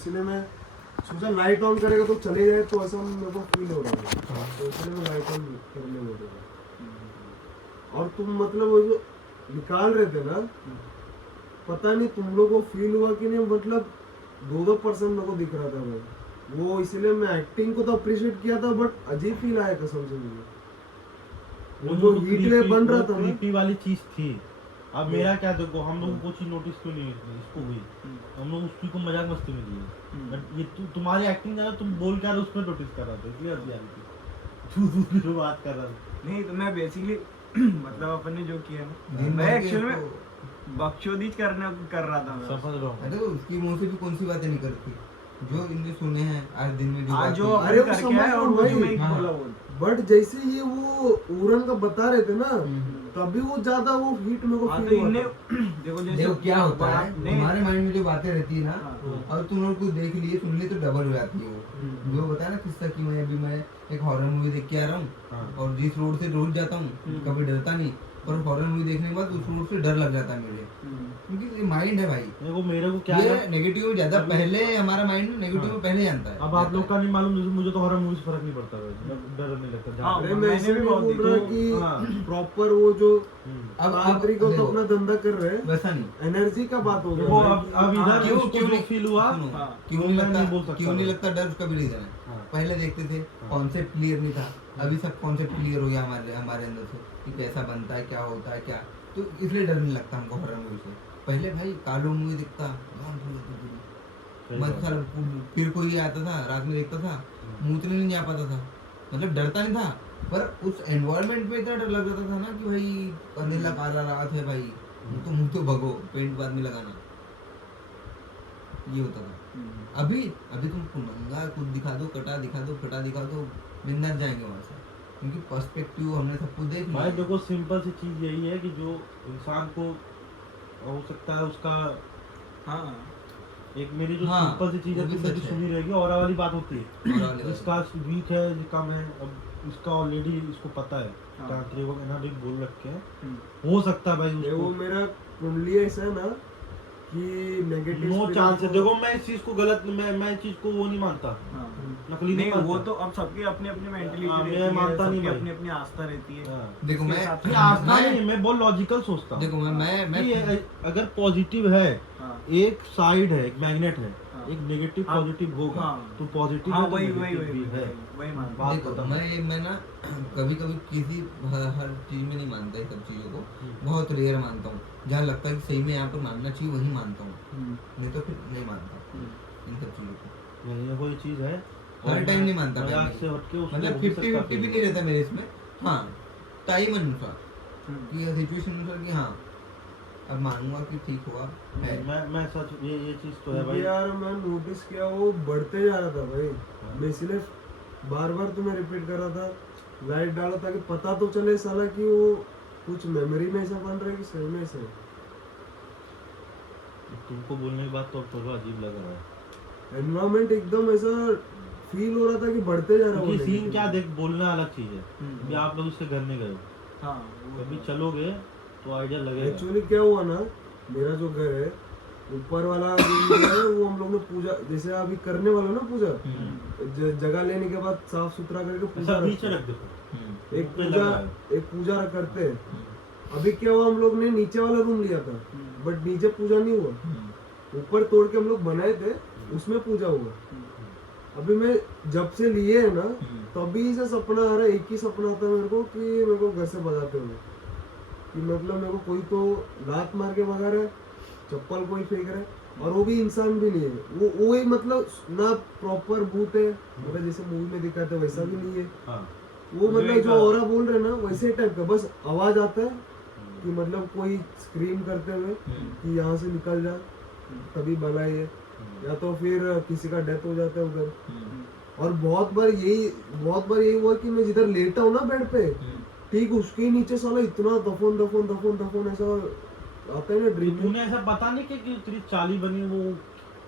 इसलिए मैं सोचा लाइट ऑन करेगा तो चले जाए, तो ऐसा मेरे को फील हो रहा है, तो इसलिए मैं लाइट ऑन करने लगा। और तुम मतलब वो जो निकाल रहे थे ना, पता नहीं तुम लोगों को फील हुआ कि नहीं, मतलब 2% मेरे को दिख रहा था भाई वो, इसलिए मैं एक्टिंग को तो अप्रिशिएट किया था, बट अजीब फील आया कसम से मुझे। वो जो हीट वेव बन रहा था ना, क्रीपी वाली चीज थी। अब मेरा क्या, देखो हम लोगों को चीज नोटिस क्यों नहीं हुई इसको हुई, हम लोग उसकी को मजाक मस्ती में लिए, बट ये तुम्हारी एक्टिंग ज्यादा, तुम बोल क्या रहे उसमें नोटिस कर रहा था, इसलिए हंसी आ रही थी। तू बात कर रहा था नहीं तो मैं बेसिकली मतलब अपन ने जो किया ना, मैं एक्चुअल में बकचोदी कर रहा था मैं। समझ रहा हूँ। अरे उसकी मुंह से भी कौन सी बातें निकलती जो इनने सुने हैं आज दिन में, जो आज बात जो हुई। अरे वो करके समझ आए और रहा वो जो हूँ मैं हाँ। बोला वो। बट जैसे ये वो उड़न का बता रहे थे ना, तभी वो ज्यादा वो हीट मेरे को हाँ तो फील हुआ इनने था। देखो जैसे देखो क्या होता है, नहीं, तुम्हारे माइंड में जो बातें रहती है ना, हाँ। और तुम लोग को देख लिए सुन लिए तो डबल हो जाती है वो। जो बताया ना किस्सा कि मैं एक हॉरर मूवी देख के आ रहा हूँ, हाँ। और जिस रोड से रोज जाता हूँ कभी डरता नहीं, पर हॉरर मूवी देखने के बाद उस रोड से डर लग जाता है मेरे, क्योंकि ये माइंड है भाई। देखो मेरे को क्या ये है, नेगेटिव में ज्यादा पहले, हमारा माइंड नेगेटिव में पहले जानता है। अब आप लोग का नहीं मालूम, जैसे मुझे तो हॉरर मूवी से फर्क नहीं पड़ता है, डर नहीं लगता। हाँ, अरे मैं मैंने ऐसे भी भी बहुत बोल देखी। रहा तो, हाँ। कि प्रॉपर वो जो अब आंतरिक को तो देखो, अपना धंधा कर रहे हैं, वैसा नहीं एनर्जी का बात हो वो गया अब इधर क्यों उसको क्यों जो नहीं फील हुआ, सुनो, हाँ। क्यों वो नहीं मैं लगता, नहीं बोल सकता क्यों नहीं मैं। लगता डर, उसका भी रीजन है। हाँ। पहले देखते थे कॉन्सेप्ट क्लियर नहीं था, अभी सब कॉन्सेप्ट क्लियर हो गया हमारे अंदर से कि कैसा बनता है, क्या होता है, क्या, तो इसलिए डर नहीं लगता हमको हॉरर मूवी से। पहले भाई कालो मूवी दिखता, फिर कोई आता था रात में देखता था, मूतने नहीं जा पाता था, मतलब डरता नहीं था, पर उस एनवायरनमेंट में इतना डर लग जाता था ना कि भाई अंधेला काला रात है भाई, मुंह तो भगो, पेंट बाद में लगाना, ये होता था। अभी तुमको नंगा कुछ दिखा दो, कटा दिखा दो, फटा दिखा दो, बिंदास जाएंगे वहां से, क्योंकि पर्सपेक्टिव हमने सब कुछ देख लिया भाई है। देखो सिंपल सी चीज यही है कि जो इंसान को हो सकता है उसका, हाँ एक मेरी जो हाँ, सिंपल सी चीज है वो भी तुमने जो सच है। सुनी रहेगी, और वाली बात होती है, और वाले जिसका वीक है कम है, अब इसका ऑलरेडी इसको पता है, हाँ। तांत्रिक को एनालिटिक बोल रखे हैं, हम्म। हो सकता है भाई ये वो उसको मेरा कुंडली ऐसा है ना कि नेगेटिव नो चांस है। देखो मैं इस चीज को गलत, मैं इस चीज को वो नहीं मानता, हाँ। नकली नहीं नहीं वो मानता। तो अब सबकी अपनी अपनी हाँ, मेंटलिटी मैं रहती है, मानता नहीं सबकी भाई। अपनी अपनी आस्था रहती है। हाँ। देखो उसके मैं हिसाब ये से आस्था मैं- नहीं, मैं बहुत लॉजिकल सोचता हूँ देखो मैं कि अगर पॉजिटिव है, हाँ। एक साइड है, एक मैग्नेट है, हाँ। एक नेगेटिव हाँ। पॉजिटिव होगा, हाँ। तो पॉजिटिव हाँ है तो वही नेगेटिव भी है। वही मान बात देखो खत्म। मैं ना कभी किसी हर चीज में नहीं मानता ये सब चीजों को, हम्म। बहुत रेयर मानता हूँ, जहाँ लगता है कि सही में यहाँ पर मानना चाहिए वही मानता हूँ, नहीं तो फिर नहीं मानता इन सब चीजों को। नहीं, वो ये चीज है, हर टाइम नहीं मानता मजाक मैं, से हटके उसको मतलब हो भी 50-50 सकता भी है। नहीं रहता मेरे इसमें। हाँ टाइम अनुसार कि सिचुएशन अनुसार कि हाँ अब मानूंगा कि ठीक हुआ है। मैं सच ये चीज तो है भाई। यार मैं नोटिस किया वो बढ़ते जा रहा था भाई, मैं इसलिए बार बार तुम्हें रिपीट कर रहा था लाइट डालो ताकि पता तो चले साला कि वो कुछ मेमोरी में ऐसा बन रहा है कि सही में ऐसा है। तुमको बोलने के बाद तो थोड़ा अजीब लग रहा है, एनवायरमेंट एकदम ऐसा फील हो रहा था कि बढ़ते जा रहा है वो क्योंकि सीन negative। क्या, देख बोलना अलग चीज है। अभी आप लोग इसके घर में गए हो, हाँ वो कभी चलोगे तो आइडिया लगेगा। एक्चुअली क्या हुआ ना, मेरा जो घर है ऊपर वाला रूम जो है वो हम लोग ने पूजा जैसे अभी करने वाला ना पूजा, जगह लेने के बाद साफ सुथरा करके पूजा ऐसा बीच रखते रख हैं। देखो एक पूजा करते हैं। अभी क्या हुआ, हम लोग ने नीचे वाला रूम लिया था, बट नीचे पूजा नहीं हुआ, ऊपर तोड़ के हम लोग बनाए थे, उसमें पूजा हुआ। अभी मैं जब से लिए है ना, तभी से सपना आ रहा है, एक ही सपना आता है मेरे को कि मेरे को घर से भगाते हुए, कि मतलब मेरे को कोई तो लात मार के भगा रहा है, चप्पल कोई फेंक रहा है, और वो भी इंसान भी नहीं है, वो ही मतलब ना प्रॉपर भूत है, मतलब जैसे मूवी में दिखाते हैं वैसा भी नहीं है। हाँ। वो मतलब जो औरा बोल रहे हैं ना वैसे टाइप का, बस आवाज आता है कि मतलब कोई स्क्रीम करते हुए कि यहाँ से निकल जा, तभी भलाई है, या तो फिर किसी का डेथ हो जाता है उधर। और बहुत बार यही हुआ कि मैं जिधर लेटा हूँ ना बेड पे, ठीक उसके नीचे साला इतना दफन दफन दफन दफन ऐसा आता है ना ड्रीम में। तूने ऐसा पता नहीं कि तेरी चाली बनी वो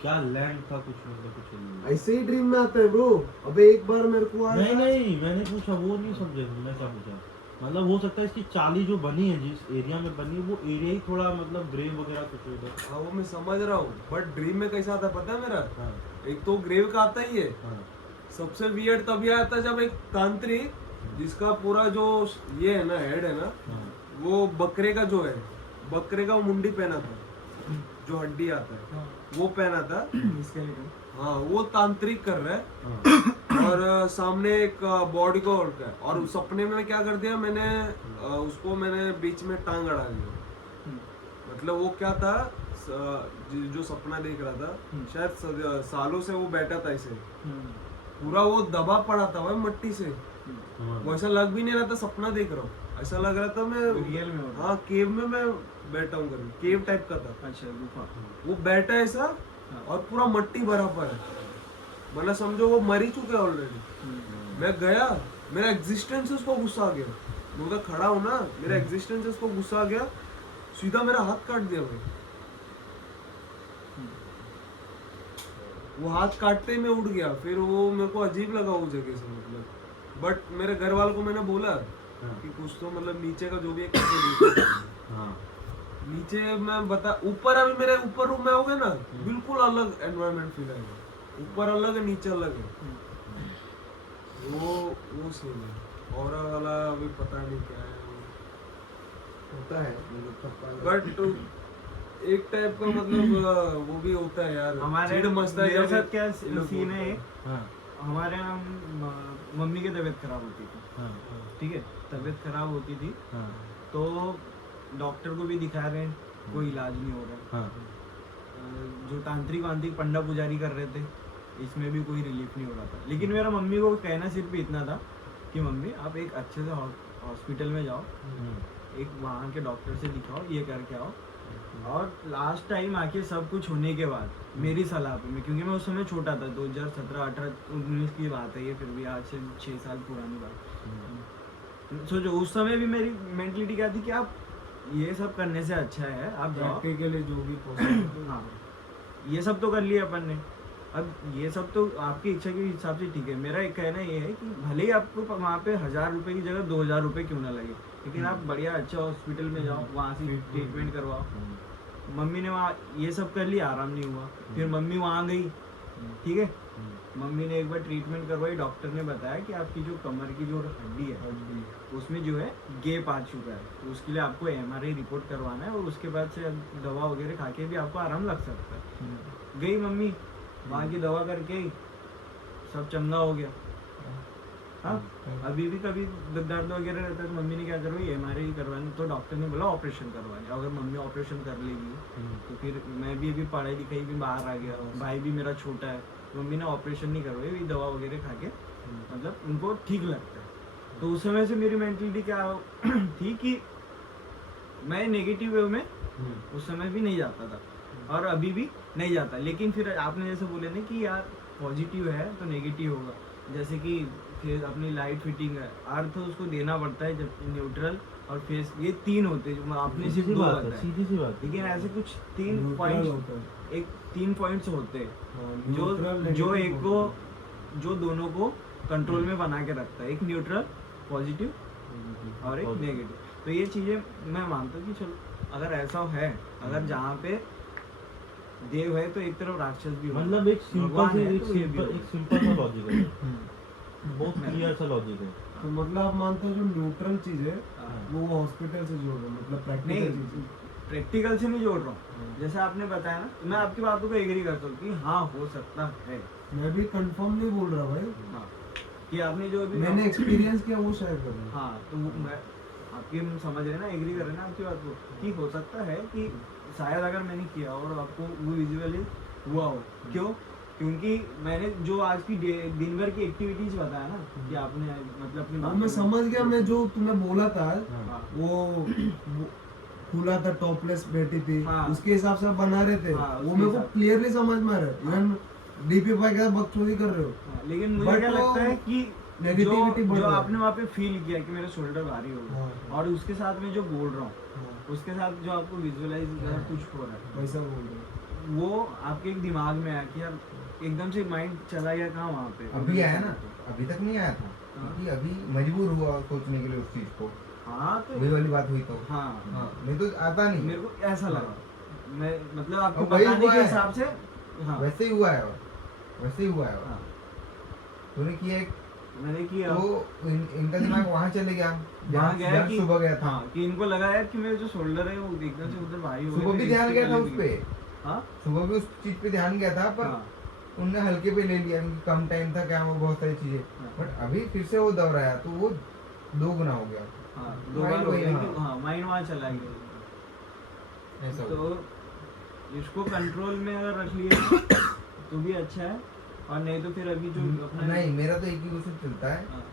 क्या लैंड था, कुछ मतलब कुछ नहीं। ऐसे ही ड्रीम में आता है ब्रो। अबे एक बार मेरे को आया नहीं मैंने पूछा, वो नहीं समझे, मैं क्या पूछा, मतलब हो सकता है इसकी चाली जो बनी है, जिस एरिया में बनी है वो एरिया ही थोड़ा मतलब ग्रेव वगैरह कुछ होगा। हाँ वो मैं समझ रहा हूँ, बट ड्रीम में कैसा आता है पता है मेरा, हाँ। एक तो ग्रेव का आता ही है, हाँ, सबसे वियर्ड तभी आया था जब एक तांत्रिक जिसका पूरा जो ये है ना हेड है ना, हाँ, वो बकरे का जो है, बकरे का मुंडी पहना था, जो हड्डी आता है वो पहना था। इसके लिए हाँ वो तांत्रिक कर रहा है, हाँ, और सामने एक बॉडी को है, और उस सपने में क्या कर दिया मैंने, उसको मैंने बीच में टांग अड़ा दिया। मतलब वो क्या था, जो सपना देख रहा था शायद सालों से वो बैठा था ऐसे, पूरा वो दबा पड़ा था भाई मट्टी से, वो ऐसा लग भी नहीं रहा था सपना देख रहा हूँ, ऐसा लग रहा था मैं रियल में होता। हाँ केव में मैं बैठा हूँ करके, केव टाइप का था। अच्छा गुफा। वो बैठा ऐसा और पूरा मट्टी भरा पड़ा है, मतलब समझो वो मर ही चुका है ऑलरेडी। मैं गया, मेरा एग्जिस्टेंस उसको गुस्सा आ गया, मैं उधर खड़ा हूँ ना, मेरा एग्जिस्टेंस उसको गुस्सा आ गया, सीधा मेरा हाथ काट दिया भाई। वो हाथ काटते ही मैं उठ गया, फिर वो मेरे को अजीब लगा वो जगह से, मतलब बट मेरे घर वालों को मैंने बोला कि कुछ तो मतलब नीचे का जो भी है हाँ, नीचे मैं बता, ऊपर अभी मेरे ऊपर रूम में हो गए ना, बिल्कुल अलग एनवायरनमेंट फील आएगा, ऊपर अलग है नीचे अलग है, वो सीन है। और वाला अभी पता नहीं क्या है होता है मतलब सबका। बट एक टाइप का मतलब वो भी होता है यार, हमारे चिढ़ मचता है मेरे जब साथ क्या ये लोग सीन है, हाँ, हमारे यहाँ मम्मी की तबीयत खराब होती थी, हाँ, ठीक है, तबीयत खराब होती थी हाँ, तो डॉक्टर को भी दिखा रहे हैं, कोई इलाज नहीं हो रहा। हाँ, जो तांत्रिक वांत्रिक पंडा पुजारी कर रहे थे, इसमें भी कोई रिलीफ नहीं हो रहा था। लेकिन मेरा मम्मी को कहना सिर्फ इतना था कि मम्मी आप एक अच्छे से हॉस्पिटल में जाओ, एक वहाँ के डॉक्टर से दिखाओ, ये करके आओ। और लास्ट टाइम आके सब कुछ होने के बाद मेरी सलाह पे, मैं क्योंकि मैं उस समय छोटा था, 2017 18 19 की बात है ये, फिर भी आज से 6 साल पुरानी बात। सोचो उस समय भी मेरी मेंटलिटी क्या थी कि आप ये सब करने से अच्छा है आप जाओ, के लिए जो भी पॉसिबल। हाँ ये सब तो कर लिया अपन ने, अब ये सब तो आपकी इच्छा के हिसाब से ठीक है। मेरा एक कहना ये है कि भले ही आपको वहाँ पे 1000 रुपये की जगह 2000 रुपये क्यों ना लगे, लेकिन आप बढ़िया अच्छा हॉस्पिटल में जाओ, वहाँ से ट्रीटमेंट करवाओ। मम्मी ने वहाँ ये सब कर लिया, आराम नहीं हुआ, फिर मम्मी वहाँ गई, ठीक है, मम्मी ने एक बार ट्रीटमेंट करवाई, डॉक्टर ने बताया कि आपकी जो कमर की जो हड्डी है उसमें जो है गैप आ चुका है, तो उसके लिए आपको MRI रिपोर्ट करवाना है, और उसके बाद से अब दवा वगैरह खा के भी आपको आराम लग सकता है। गई मम्मी, वहाँ की दवा करके सब चंगा हो गया। हाँ अभी भी कभी दर्द वगैरह रहता है तो मम्मी ने क्या करवाई, MRI करवानी, तो डॉक्टर ने बोला ऑपरेशन करवानी। अगर मम्मी ऑपरेशन कर लेगी तो फिर मैं भी अभी पढ़ाई लिखाई भी बाहर आ गया, भाई भी मेरा छोटा है, मम्मी ने ऑपरेशन नहीं करवाई, वही दवा वगैरह खा के मतलब उनको ठीक लगता है। तो उस समय से मेरी मेंटलिटी क्या थी कि मैं नेगेटिव वे में उस समय भी नहीं जाता था और अभी भी नहीं जाता। लेकिन फिर आपने जैसे बोले ना कि यार पॉजिटिव है तो नेगेटिव होगा, जैसे कि फिर अपनी लाइट फिटिंग है, अर्थ उसको देना पड़ता है, जब न्यूट्रल और फेस ये 3 होते हैं, जो आपने सिर्फ 2 बताया, सीधी सी बात है। लेकिन ऐसे कुछ 3 पॉइंट्स, एक 3 पॉइंट्स होते हैं जो एक को, जो दोनों को कंट्रोल में बना के रखता है, एक न्यूट्रल पॉजिटिव और एक नेगेटिव। तो ये चीजें मैं मानता हूँ कि चलो अगर ऐसा है, अगर जहाँ पे देव है तो एक तरफ राक्षस भी होगा, मतलब एक सिंपल भगवान से है एक तो ये भी सिंपल होगा। एक सिंपल सा लॉजिक है, बहुत क्लियर सा लॉजिक है। तो मतलब आप मानते हो जो न्यूट्रल चीज है वो हॉस्पिटल से जोड़ रहे हो, मतलब प्रैक्टिकल नहीं चीज। प्रैक्टिकल से नहीं जोड़ रहा हूँ, जैसे आपने बताया ना, मैं आपकी बातों को एग्री करता हूँ कि हाँ हो सकता है, मैं भी कंफर्म नहीं बोल रहा भाई, हाँ कि आपने जो भी मैंने एक्सपीरियंस किया वो शेयर कर रहा हूँ। हाँ तो मैं आपकी समझ रहे ना, एग्री कर रहे ना आपकी बात को कि हो सकता है कि शायद अगर मैंने किया और आपको वो विजुअली हुआ हो। क्यों? क्योंकि मैंने जो आज की दिन भर की एक्टिविटीज बताया ना कि आपने मतलब अपनी हाँ मैं समझ गया, मैं जो तुम्हें बोला था हाँ। वो खुला था, टॉपलेस बैठी थी, हाँ। उसके हिसाब से आप बना रहे थे, हाँ, वो उसके मेरे को हिसाब से। क्लियरली समझ में आ रहा है। इवन डीपी भाई का बकचोदी कर रहे हो, हाँ, लेकिन मुझे But क्या वो लगता है कि negativity बढ़ जो रहा है। आपने वहाँ पे फील किया कि मेरा शोल्डर भारी हो गया, हाँ। और उसके साथ में जो बोल रहा हूँ, हाँ, उसके साथ जो आपको विजुअलाइज कुछ हो रहा है, वैसा बोल रहे हो। वो आपके एक दिमाग में आया कि यार एकदम से माइंड चला गया कहाँ वहाँ पे। अभी आया ना, अभी तक नहीं आया था, क्योंकि अभी मजबूर हुआ सोचने के लिए उस चीज को, हाँ तो वही वाली बात हुई तो। हाँ हाँ नहीं तो आता नहीं, मेरे को ऐसा लगा, मैं मतलब आपको अब वही बताने हुआ के है। हिसाब से हाँ वैसे ही हुआ है। वैसे ही हुआ है हाँ तूने किया एक मैंने किया तो इनका दिमाग वहाँ चले गया वहाँ जहाँ गया जहाँ कि सुबह गया था हाँ कि इनको लगा यार कि मेरे जो शोल्डर है वो एकदम से उधर भारी हो सुबह गए, भी तो ध्यान इसके गया था गले उस भी पे गए। हाँ सुबह भी उस चीज पे ध्यान गया था पर हाँ उनने हल्के पे ले लिया क्योंकि कम टाइम था क्या वो बहुत सारी चीजें हाँ। बट अभी फिर से वो दोहराया तो वो 2 गुना हो गया हाँ दो Mind बार हो वही, गया हाँ। कि हाँ माइंड वहाँ चला गया। ऐसा तो हुआ। इसको कंट्रोल में अगर रख लिया तो भी अच्छा है और नहीं तो फिर अभी जो अपना नहीं मेरा तो एक ही क्वेश्चन चलता है हाँ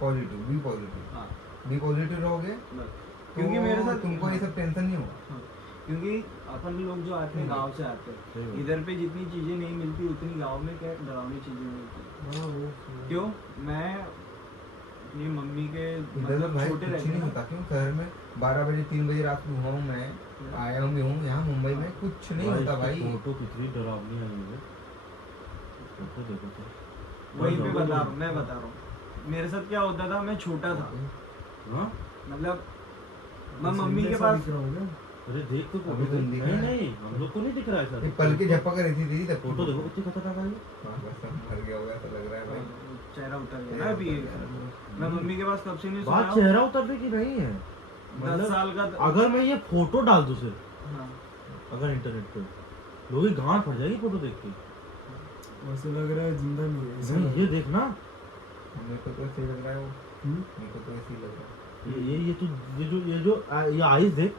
पॉजिटिव हाँ बी पॉजिटिव रहोगे बस। तो क्योंकि मेरे साथ तुमको ये हाँ, सब टेंशन नहीं होगा हाँ, क्योंकि अपन लोग जो आते हैं गांव से आते सही हैं बात। इधर पे जितनी चीजें नहीं मिलती उतनी गांव में क्या डरावनी चीजें मिलती हैं। हाँ, वो क्यों मैं अपनी मम्मी के इधर तो मतलब भाई छोटे कुछ रहते नहीं हैं होता क्यों शहर में 12 बजे 3 बजे रात को घुमा हूँ मैं आया हूँ भी हूँ यहाँ मुंबई में कुछ नहीं होता भाई फोटो कितनी डरावनी आई है फोटो देखो तो वही पे बता रहा हूँ मैं बता रहा हूँ मेरे साथ क्या होता था मैं छोटा था हाँ मतलब मैं ऐसे मम्मी के ऐसा पास दिख रहा हूँ क्या? अरे देख तो अभी तो नहीं दिख नहीं रहा है। नहीं हम लोग को नहीं दिख रहा है सर ये पल के झपक रही थी दीदी तब फोटो देखो कितनी खतरनाक आई है। हाँ, बस अब मर गया होगा ऐसा लग रहा है भाई चेहरा उतर गया चेहरा ना अभी उतर गया। मैं मम्मी के पास कब से नहीं बात सुना चेहरा उतरने की नहीं है 10 मतलब साल का अगर मैं ये फोटो डाल दूं सिर्फ हाँ अगर इंटरनेट पे लोगों की गांड फट जाएगी फोटो देख के ऐसे लग रहा है जिंदा नहीं है ऐसा नहीं लग ये रहा है। देखना मेरे को तो ऐसे ही लग रहा है वो हम्म? मेरे को तो ऐसे ही लग रहा है ये आइस देख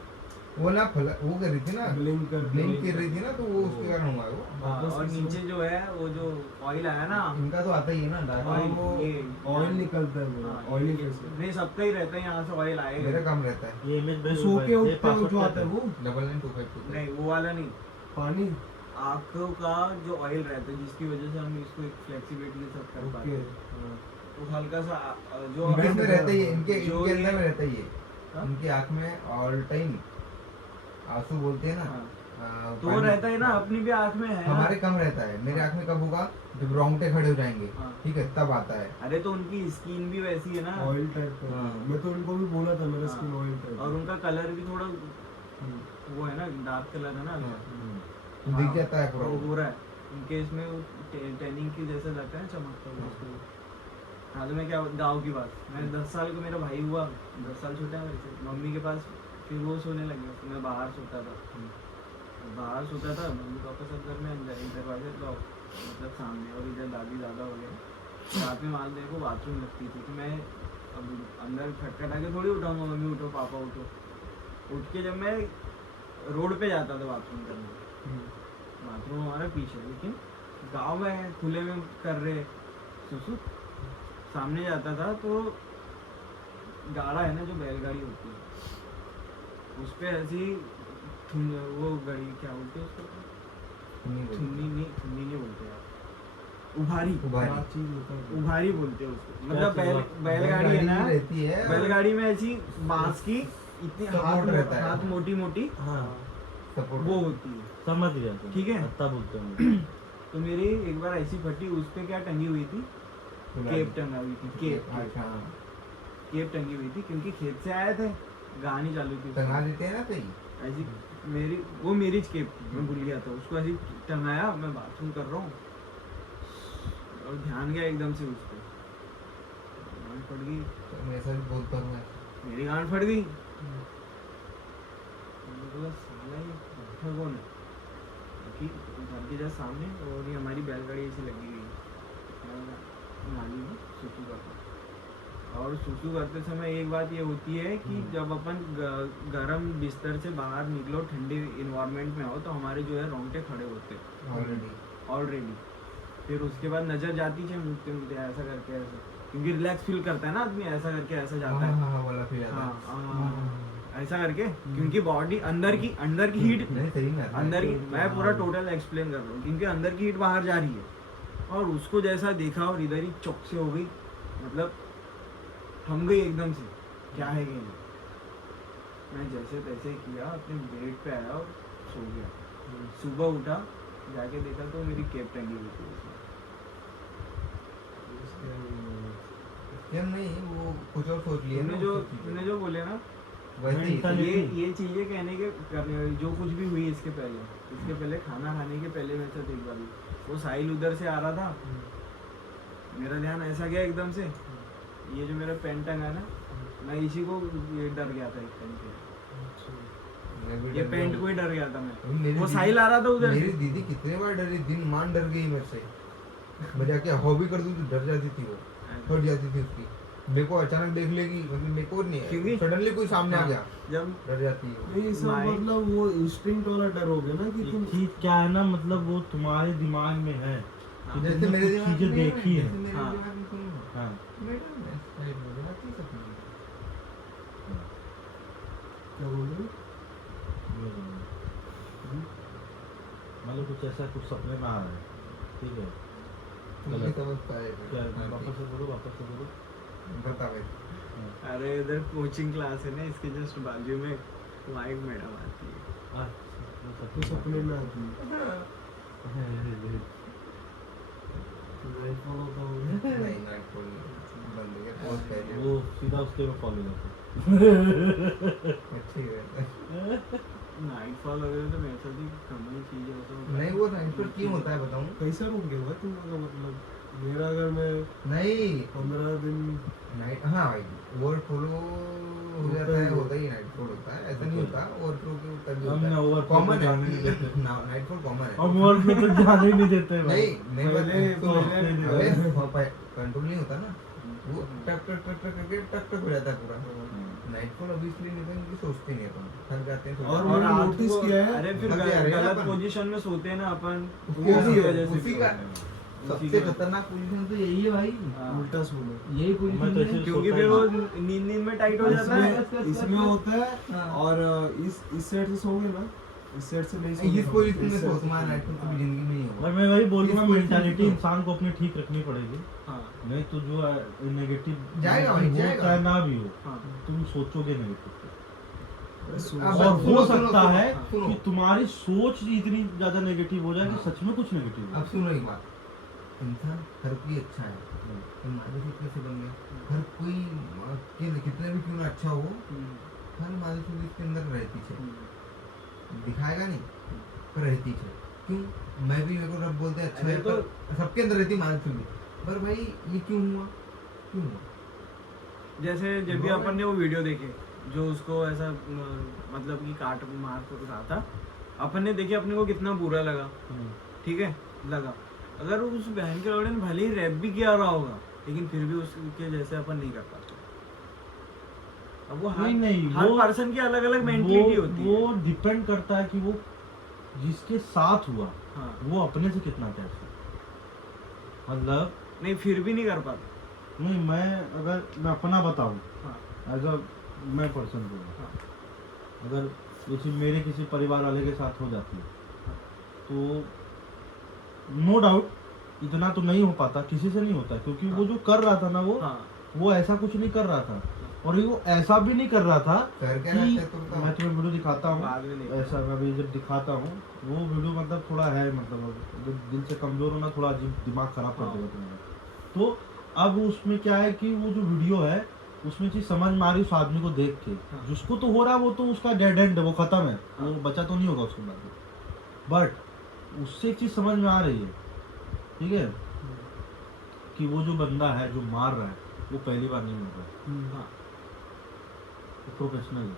वो ना वो कर रही थी ना Blink कर ब्लिंक कर रही थी ना तो वो उसके कारण हुआ है वो हाँ, वापस और इसको- नीचे जो है वो जो ऑयल आया ना इनका तो आता ही है ना डार्क हाँ, ऑयल वो ये ऑयल निकलता है वो हाँ, ऑयली ये- फेस नहीं सबका ही रहता है यहाँ से ऑयल आएगा मेरा काम रहता है ये इमेज पे सो के उठते हैं जो आता है वो 9925 नहीं वो वाला नहीं पानी आंखों का जो ऑयल रहता है जिसकी वजह से हम इसको एक फ्लेक्सिबिलिटी के साथ कर पाते ओके हैं तो हल्का सा जो इनके में रहता ही है इनके जो इनके ये- अंदर में रहता ही है हाँ? इनकी आंख में ऑल टाइम आंसू बोलते हैं ना हाँ, तो पानी- वो रहता है ना अपनी भी आंख में है ना। हमारे कम रहता है मेरे आंख में कब होगा जब रोंगटे खड़े हो जाएंगे हाँ। ठीक है तब आता है अरे तो उनकी स्किन भी वैसी है ना ऑयल टाइप का हाँ। मैं तो उनको भी बोला था मेरा हाँ। स्किन ऑयल टाइप और उनका कलर भी थोड़ा हम्म। वो है ना डार्क कलर है ना हाँ। दिख जाता है पूरा वो हो रहा है उनके इसमें वो टैनिंग की जैसे लगता है चमकता है उसको हाँ तो मैं क्या गाँव की बात मैं 10 साल का मेरा भाई हुआ 10 साल छोटा है वैसे मम्मी के पास फिर वो सोने लग गया मैं बाहर सोता था मम्मी पापा सब घर में अंदर एक दरवाजे तो मतलब सामने और इधर दादी दादा हो गए रात में मान मेरे को बाथरूम लगती थी तो मैं अब अंदर खटखटा के थोड़ी उठाऊंगा मम्मी उठो पापा उठो उठ के जब मैं रोड पे जाता था बाथरूम करने बाथरूम हमारा पीछे लेकिन गांव में है, खुले में कर रहे सुसु सामने जाता था तो गाड़ा है ना जो बैलगाड़ी होती है उस पे ऐसी वो गाड़ी क्या बोलते हैं उसको नहीं बोलते। थुन्नी नहीं बोलते यार उभारी उभारी। क्या चीज होता है उभारी बोलते हैं उसको मतलब क्या चीज़? बैलगाड़ी है ना रहती है बैलगाड़ी में ऐसी बांस की इतनी Support रहता है। हाथ मोटी मोटी हाँ सपोर्ट वो होती है समझ गया सर। ठीक है। हत्ता बोलते हैं तो मेरी एक बार ऐसी फटी उस पे क्या टंगी हुई थी केप टंगा हुई थी केप अच्छा हाँ। केप टंगी हुई थी क्योंकि खेत से आए थे गानी चालू थी टंगा देते हैं ना सही ऐसी मेरी वो मेरी केप थी मैं भूल गया था उसको ऐसी टंगाया मैं बाथरूम कर रहा हूँ और ध्यान गया एकदम से उस पर गांड फट गई तो मेरे साथ भी बहुत बार हुआ है। मेरी गांड फट गई मैंने बोला साला ये बैठा कौन है कि घर के जस्ट सामने और ये हमारी बैलगाड़ी ऐसी लगी हुई है मैं नाली में सुसु करता और सुसु करते समय एक बात ये होती है कि जब अपन गर्म बिस्तर से बाहर निकलो ठंडे इन्वायरमेंट में हो तो हमारे जो है रोंगटे खड़े होते ऑलरेडी ऑलरेडी फिर उसके बाद नजर जाती है मुझते मुझते ऐसा करके ऐसा क्योंकि रिलैक्स फील करता है ना आदमी ऐसा करके ऐसा जाता है हाँ वाला फील आता हाँ है हाँ, ऐसा करके क्योंकि बॉडी अंदर की हीट नहीं सही में आता है। अंदर की मैं पूरा टोटल एक्सप्लेन कर रहा हूँ क्योंकि अंदर की हीट बाहर जा रही है और उसको जैसा देखा और इधर ही चौक से हो गई मतलब थम गई एकदम से क्या है कि नहीं मैं जैसे तैसे किया अपने बेड पे आया और सो गया सुबह उठा जाके देखा तो मेरी कैप टंगी हुई थी उसमें हम नहीं वो कुछ और सोच लिया तुमने जो बोले ना वैसे ही Mentality। ये चीजें कहने के करने वाली जो कुछ भी हुई इसके पहले खाना खाने के पहले मेरे साथ एक बार हुई। वो साहिल उधर से आ रहा था, मेरा ध्यान ऐसा गया एकदम से, ये जो मेरा पेन टंगा है ना, मैं इसी को ये डर गया था एक पेन से, मैं भी ये डर पेंट गया। को ही डर गया था मेरी मैं। वो दीदी- साहिल आ रहा था उधर मेरी से। दीदी कितने बार डरी, दिन मान डर गई मेरे से। मैं जाके हॉबी कर दूं तो डर जाती थी वो, हट जाती थी उसकी। मेरे को अचानक देख लेगी, मतलब मेरे को नहीं क्योंकि- है, सडनली कोई सामने आ हाँ, गया जब डर जाती है वो। नहीं सब माइंड- मतलब वो इंस्टिंक्ट वाला डर हो गया ना कि तुम एक चीज क्या है ना, मतलब वो तुम्हारे दिमाग में है कि जैसे तुमने मेरे कुछ दिमाग चीजें में देखी है। जैसे मेरे हाँ। दिमाग में सुनो ना, हाँ मेरा ना साइड में दिमाग की सपना है। क्या बोल रहे हो? मतलब कुछ ऐसा कुछ सपने में आ रहा है, ठीक है, तुम नहीं समझ पाए क्या हाँ, वापस से बोलो, वापस से बोलो। बता भाई। अरे इधर कोचिंग क्लास है ना, इसके जस्ट बाजू में वहाँ एक मैडम आती है। तो सपने में आती है नाइट फॉल होता होगा। नहीं नाइट फॉल बंद हो गया बहुत पहले। वो सीधा उसके में फॉलो जाता अच्छी है। नाइट फॉल वगैरह तो मेरे साथ ही कॉमन चीज है, वो तो नहीं वो नाइट फॉल क्यों होता है बताऊं? कैसा रुक गया भाई तुम लोग का मतलब? मेरा अगर मैं नहीं 15 दिन नाइट हाँ भाई ओवर फ्लो हो जाता है, होता ही नाइट फॉल होता है, ऐसा नहीं होता ओवर फ्लो के तभी हमने होता है। overflow कॉमन को जाने नहीं देते। है नाइट फॉल कॉमन है। हम वर्ल्ड में तो जाने ही नहीं देते भाई। नहीं पहले- कंट्रोल नहीं होता ना, वो टक टक टक टक करके टक टक हो जाता है पूरा। नाइट फॉल अभी इसलिए नहीं होता क्योंकि सोचते नहीं अपन, थक जाते हैं और सोचते मैंने रात नोटिस को- किया है, अरे फिर थक जा रहे हैं गलत अपन। पोजीशन में सोते हैं ना अपन, उसी वो का- वजह से उसी का- सोते हैं। सबसे खतरनाक पोजीशन तो यही है भाई, हाँ। उल्टा सोना। यही मैं तो पोजीशन ऐसे है। क्योंकि सोता फिर ही वो नहीं। नींद में टाइट हो जाता है। इसमें होता है हाँ। और इस साइड से सोओगे ना, इस साइड से नहीं सोओगे। इस पोजीशन में इस side सो से तुम्हारा नाइट सोओगे। फॉल कभी जिंदगी में नहीं होगा। और मैं वही बोलूंगा, इस position मेंटालिटी में- इंसान को अपनी ठीक रखनी पड़ेगी, हाँ नहीं तो जो नेगेटिव जाएगा भाई, हो जाएगा। चाहे ना भी हो, हाँ तुम सोचोगे नेगेटिव। सुनो- अब और सुनो, हो सुनो, सकता सुनो, है सुनो। कि तुम्हारी सोच ही इतनी ज्यादा नेगेटिव हो जाए कि हाँ। सच में कुछ नेगेटिव हो। अब सुनो एक बात, इंसान हर कोई अच्छा है, तुम मानसिक कैसे बन गए? हर कोई कितने भी क्यों ना अच्छा हो, हर मानसिक इसके अंदर रहती है, दिखाएगा नहीं पर रहती है। क्यों? मैं भी, मेरे को रब बोलते हैं अच्छा अरे है, तो- पर सबके अंदर रहती मानसिक। पर भाई ये क्यों हुआ, क्यों हुआ? जैसे जब भी अपन ने वो वीडियो देखे जो उसको ऐसा मतलब कि काट मार तो रहा था, अपन ने देखे, अपने को कितना बुरा लगा, ठीक है लगा। अगर उस बहन के लौड़े ने भले ही रैप भी किया रहा होगा, लेकिन फिर भी उसके जैसे अपन नहीं कर पाते। अब वो नहीं, नहीं, हर वो- पर्सन की अलग अलग मेंटलिटी होती है। वो डिपेंड करता है कि वो जिसके साथ हुआ हाँ वो अपने से कितना अटैच है। मतलब नहीं फिर भी नहीं कर पाते। नहीं, मैं अपना बताऊं, हाँ एज अ मैं पर्सन को, हाँ अगर ये चीज मेरे किसी परिवार वाले के साथ हो जाती है तो नो डाउट इतना तो नहीं हो पाता, किसी से नहीं होता, क्योंकि वो जो कर रहा था ना हाँ वो ऐसा कुछ नहीं कर रहा था, और वो ऐसा भी नहीं कर रहा था कर क्या कि रहता है तुम मैं तुम्हें वीडियो दिखाता हूँ, बाद में नहीं। ऐसा मैं अभी जब दिखाता हूँ वो वीडियो मतलब थोड़ा है, मतलब जब दिल से कमजोर होना थोड़ा अजीब, दिमाग खराब कर देगा तुम्हारा। तो अब उसमें क्या है कि वो जो वीडियो है उसमें चीज समझ में आ रही उस आदमी को देख के, हाँ। जिसको तो हो रहा है वो तो उसका डेड एंड है, वो खत्म है, वो हाँ। बचा तो नहीं होगा उसके बाद। बट उससे एक चीज समझ में आ रही है, ठीक है, कि वो जो बंदा है जो मार रहा है वो पहली बार नहीं मार रहा है, हाँ वो प्रोफेशनल है,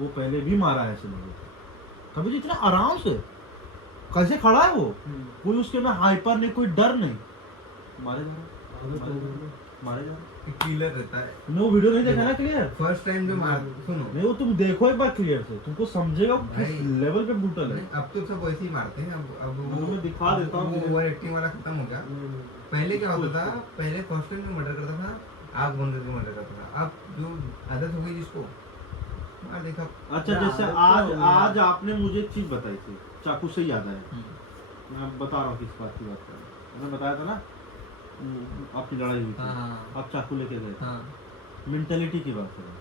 वो पहले भी मारा है ऐसे लोगों को, कभी इतना आराम से कैसे खड़ा है वो, कोई उसके में हाइपर नहीं, कोई डर नहीं, मारे जा रहा, मारे जा रहा। किलर रहता है। तुमने वो वीडियो नहीं देखा ना क्लियर? फर्स्ट टाइम जो मार, सुनो नहीं वो तुम देखो एक बार क्लियर से, तुमको समझेगा वो किस भाई, लेवल पे ब्रूटल है। नहीं, अब तो सब वैसे ही मारते हैं। अब वो मैं दिखा देता हूँ। वो ओवर एक्टिंग वाला खत्म हो गया। पहले क्या होता था, पहले फर्स्ट टाइम जो मर्डर करता था आग बंद करके मर्डर करता था। अब जो आदत हो गई जिसको मार देखा। अच्छा जैसे आज आपने मुझे एक चीज बताई थी, चाकू से याद आया, मैं बता रहा हूँ किस बात की बात कर रहा हूँ। मैंने बताया था ना आपकी लड़ाई हुई थी, हाँ आप चाकू लेके गए, हाँ मेंटेलिटी की बात कर रहे हैं।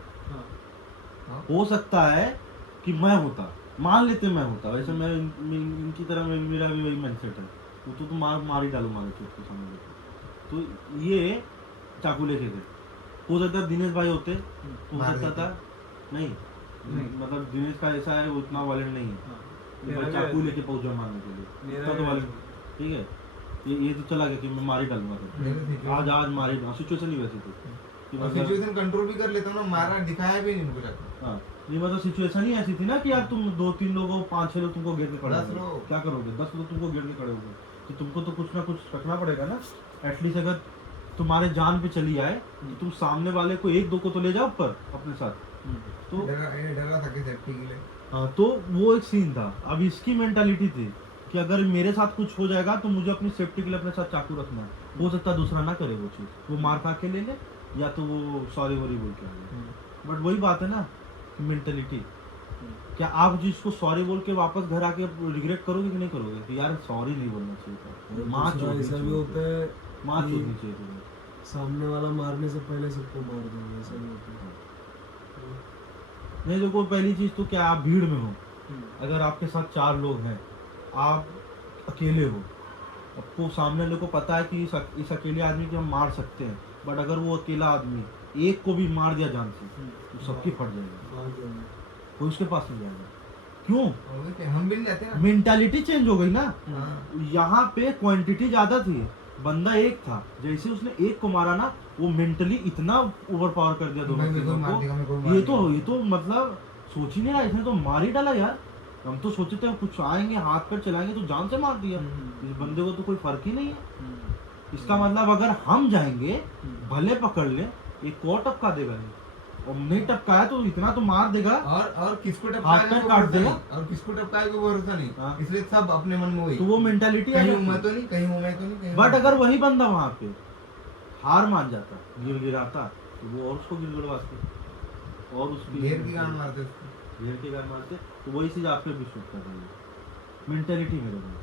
हाँ हो सकता है कि मैं होता, मान लेते मैं होता, वैसे मैं इनकी तरह मेरा भी वही माइंडसेट है, वो तो मार ही डालूंगा चुप के सामने, तो ये चाकू लेके गए, हो सकता है दिनेश भाई होते तो हो मार सकता देते। था नहीं नहीं। मतलब दिनेश का ऐसा है उतना वायलेंट नहीं है हाँ। कि मेरा भाई भी चाकू ऐसा- लेके पहुंचा मारने के लिए मेरा इतना तो भी वायलेंट ऐसा- ठीक है ये तो चला गया कि मैं मार ही डालूंगा तुमको। मेरे situation- आज मार ही डालूंगा सिचुएशन ही वैसी थी कि और मतलब सिचुएशन कंट्रोल भी कर लेता हूँ ना, मारा दिखाया भी नहीं मुझको चाकू। हाँ ये मतलब सिचुएशन ही ऐसी थी ना कि यार तुम 2-3 लोगों 5-6 लोग तुमको घेर के खड़े 10 हो गए। लोग। क्या करोगे 10 लोग तुमको घेर के खड़े हो गए तो तुमको तो कुछ ना कुछ रखना पड़ेगा ना एटलीस्ट अगर तुम्हारे जान पे चली आए तो तुम सामने वाले को 1-2 को तो ले जाओ ऊपर अपने साथ तो डर रहा था कि सेफ्टी के लिए। हाँ तो वो एक सीन था। अब इसकी मेंटालिटी थी कि अगर मेरे साथ कुछ हो जाएगा तो मुझे अपनी सेफ्टी के लिए अपने साथ चाकू रखना है। हो सकता है दूसरा ना करे वो चीज़, वो मार खा के ले ले या तो वो सॉरी वॉरी बोल के आ जाए। बट वही बात है ना मेंटलिटी, क्या आप जिसको सॉरी बोल के वापस घर आके रिग्रेट करोगे कि नहीं करोगे कि यार सॉरी नहीं बोलना चाहिए था, माँ दूसरा चोदनी ऐसा भी चाहिए होता है थी, माँ कि चोदनी चाहिए थी। सामने वाला मारने से पहले सबको मार देंगे, ऐसा भी होता है। नहीं देखो पहली चीज तो क्या आप भीड़ में हो, अगर आपके साथ 4 लोग हैं, आप अकेले हो, आपको सामने वाले को पता है कि इस अकेले आदमी को हम मार सकते हैं, बट अगर वो अकेला आदमी एक को भी मार दिया जान से तो सबकी फट जाएगी, मार देंगे। कोई उसके पास नहीं जाएगा। क्यों? वही पे हम भी नहीं जाते ना। मेंटालिटी चेंज हो गई ना। हाँ। यहाँ पे क्वांटिटी ज्यादा थी, बंदा एक था, जैसे उसने एक को मारा ना वो मेंटली इतना ओवर पावर कर दिया दोनों मैं मेरे को टीमों मार देगा, मेरे को को। मार ये देगा। तो मतलब सोच ही नहीं रहा, इसने तो मार ही डाला यार। हम तो सोचते थे कुछ आएंगे हाथ पैर चलाएंगे तो जान से मार दिया, इस बंदे को तो कोई फर्क ही नहीं है। इसका मतलब अगर हम जाएंगे भले पकड़ ले एक और टपका देगा नहीं, और नहीं टपकाया तो इतना तो मार देगा। और किसको हाथ टपकाएगा पैर कोई काट भरोसा देगा। नहीं, और किसको टपकाएगा कोई भरोसा नहीं। हाँ। इसलिए सब अपने मन में वही, तो वो मेंटालिटी कहीं हूँ मैं तो नहीं, कहीं हूँ मैं तो नहीं, कहीं बट हूँ अगर वही बंदा वहां पे हार मान जाता, गिड़गिड़ाता, तो वो और उसको गिड़गिड़वाते और उसकी घेर की गांड मारते उसको। घेर के गान मारते, तो वही चीज आप पे भी शूट कर रही है मेंटेलिटी मेरे में।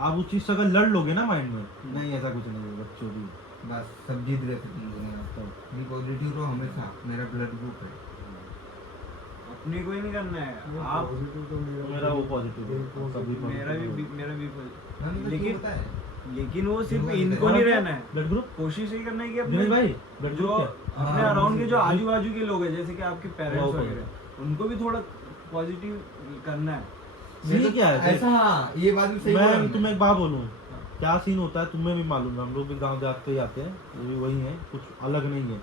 आप उस चीज से अगर लड़ लोगे ना माइंड में, नहीं ऐसा कुछ नहीं है बच्चों भी बस सब जीत गए थे तुम दुनिया। बी पॉजिटिव रहो हमेशा, मेरा ब्लड ग्रुप है। अपने को ही नहीं करना है आप। पॉजिटिव तो मेरा वो पॉजिटिव है, कभी मेरा भी हाँ, मतलब लेकिन होता है। लेकिन वो सिर्फ वो इनको नहीं रहना है, ब्लड ग्रुप कोशिश ही करना है कि दिनेश अपने भाई ब्लड जो ग्रुप क्या? अपने हाँ, अराउंड के जो हाँ, आजू बाजू के लोग हैं, जैसे कि आपके पेरेंट्स वो वगैरह, उनको भी थोड़ा पॉजिटिव करना है। सीन क्या है ऐसा, हाँ ये बात भी सही बोला मैं हमने। तुम्हें एक बात बोलूँ, क्या सीन होता है तुम्हें भी मालूम है, हम लोग भी गांव जाते ही आते हैं, वो भी वही है, कुछ अलग नहीं है,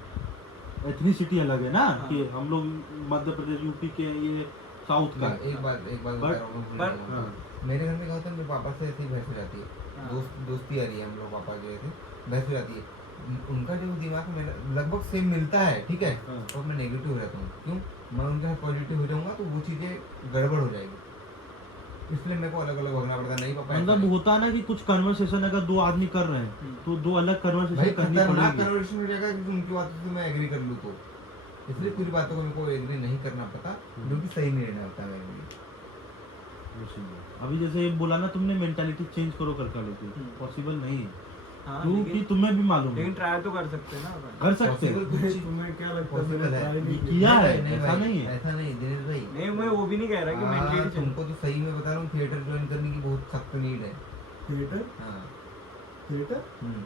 एथनिसिटी अलग है ना। हाँ। कि हम लोग मध्य प्रदेश यूपी के, ये साउथ का एक बात बता But- रहा हूँ, भूल but- गया। हाँ। मेरे घर में क्या होता है, मेरे पापा से ऐसी बहस हो जाती है, हाँ। दोस्ती आ रही है, हम लोग पापा जो है बहस हो जाती है। उनका जो दिमाग है मेरा लगभग सेम मिलता है, ठीक है, हाँ। तो मैं नेगेटिव रहता हूँ। क्यों? मैं उनके साथ पॉजिटिव हो जाऊंगा तो वो चीजें गड़बड़ हो जाएगी, इसलिए मेरे को अलग अलग भगना पड़ता है। नहीं पापा ऐसा मतलब नहीं। होता है ना कि कुछ कन्वर्सेशन अगर 2 आदमी कर रहे हैं तो 2 अलग भाई कन्वर्सेशन करनी खतरनाक पड़ेगी। कन्वर्सेशन हो जाएगा क्योंकि उनकी बातों से मैं एग्री कर लूँ तो, इसलिए पूरी बातों को मेरे को एग्री नहीं करना पता, जो कि सही नहीं रहना होता मेरे लिए। वो सीन है। अभी जैसे ये बोला ना तुमने मेंटालिटी चेंज करो कर लेते, पॉसिबल नहीं है, हाँ, क्योंकि तुम्हें भी मालूम है लेकिन ट्राई तो कर सकते हैं ना अपन। कर सकते Possible हैं। कुछ चीज तुम्हें क्या लगता Possible मैंने है। try नहीं ये किया? किया है, नहीं ऐसा भाई, नहीं है। ऐसा नहीं दिनेश भाई। नहीं, मैं वो भी नहीं कह रहा कि मेंटलिटी तुमको तो सही में बता रहा हूँ, थिएटर ज्वाइन करने की बहुत सख्त नीड है। थिएटर हाँ। थिएटर हम्म।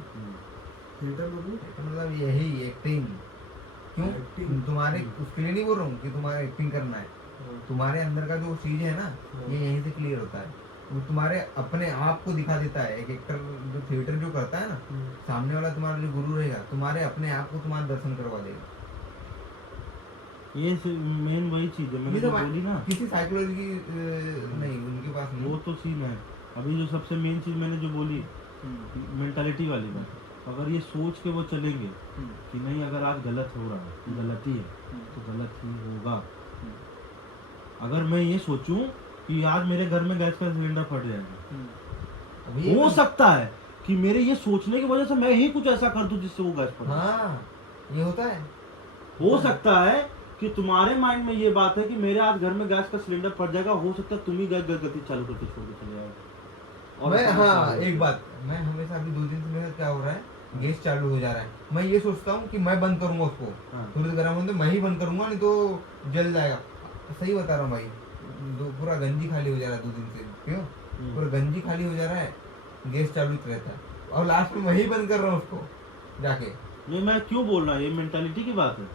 थिएटर मतलब तो मतलब यही एक्टिंग। क्यों? Acting? तुम्हारे उसके लिए नहीं बोल रहा हूँ कि तुम्हारे एक्टिंग करना है, तुम्हारे अंदर का जो चीज है ना, ये यहीं से क्लियर होता है। वो तुम्हारे अपने आप को दिखा देता है। एक एक्टर जो थिएटर जो करता है ना, सामने वाला तुम्हारा जो गुरु रहेगा, तुम्हारे अपने आप को तुम्हारा दर्शन करवा देगा। ये मेन वही चीज है मैंने ये जो सब बोली ना, किसी साइकोलॉजी की नहीं, उनके पास नहीं। वो तो सीन है। अभी जो सबसे मेन चीज मैंने जो बोली मेंटालिटी वाली बात, अगर ये सोच के वो चलेंगे कि नहीं अगर आज गलत हो रहा है, गलत ही है तो गलत ही होगा। अगर मैं ये सोचूं कि आज मेरे घर में गैस का सिलेंडर फट जाएगा, अब ये हो सकता है कि मेरे ये सोचने की वजह से मैं ही कुछ ऐसा कर दूं जिससे वो गैस फटे। हाँ, ये होता है। हो सकता है कि तुम्हारे माइंड में ये बात है कि मेरे आज घर में गैस का सिलेंडर फट जाएगा, हो सकता है तुम ही गैस गलती चालू करके छोड़ के चले जाओ। मैं ऐसा हाँ होगा। एक बात, मैं हमेशा अभी 2 दिन से मेरे साथ क्या हो रहा है, गैस चालू हो जा रहा है, मैं ये सोचता हूँ कि मैं बंद करूंगा उसको, हाँ। तुरंत गर्म होने दो, मैं ही बंद करूंगा, नहीं तो जल जाएगा। सही बता रहा हूँ भाई, पूरा गंजी खाली हो जा रहा है 2 दिन से। क्यों? पूरा गंजी खाली हो जा रहा है, गैस चालू रहता है, और लास्ट में मैं ही बंद कर रहा हूँ उसको जाके। नहीं, मैं क्यों बोल रहा हूँ, ये मेंटालिटी की बात है।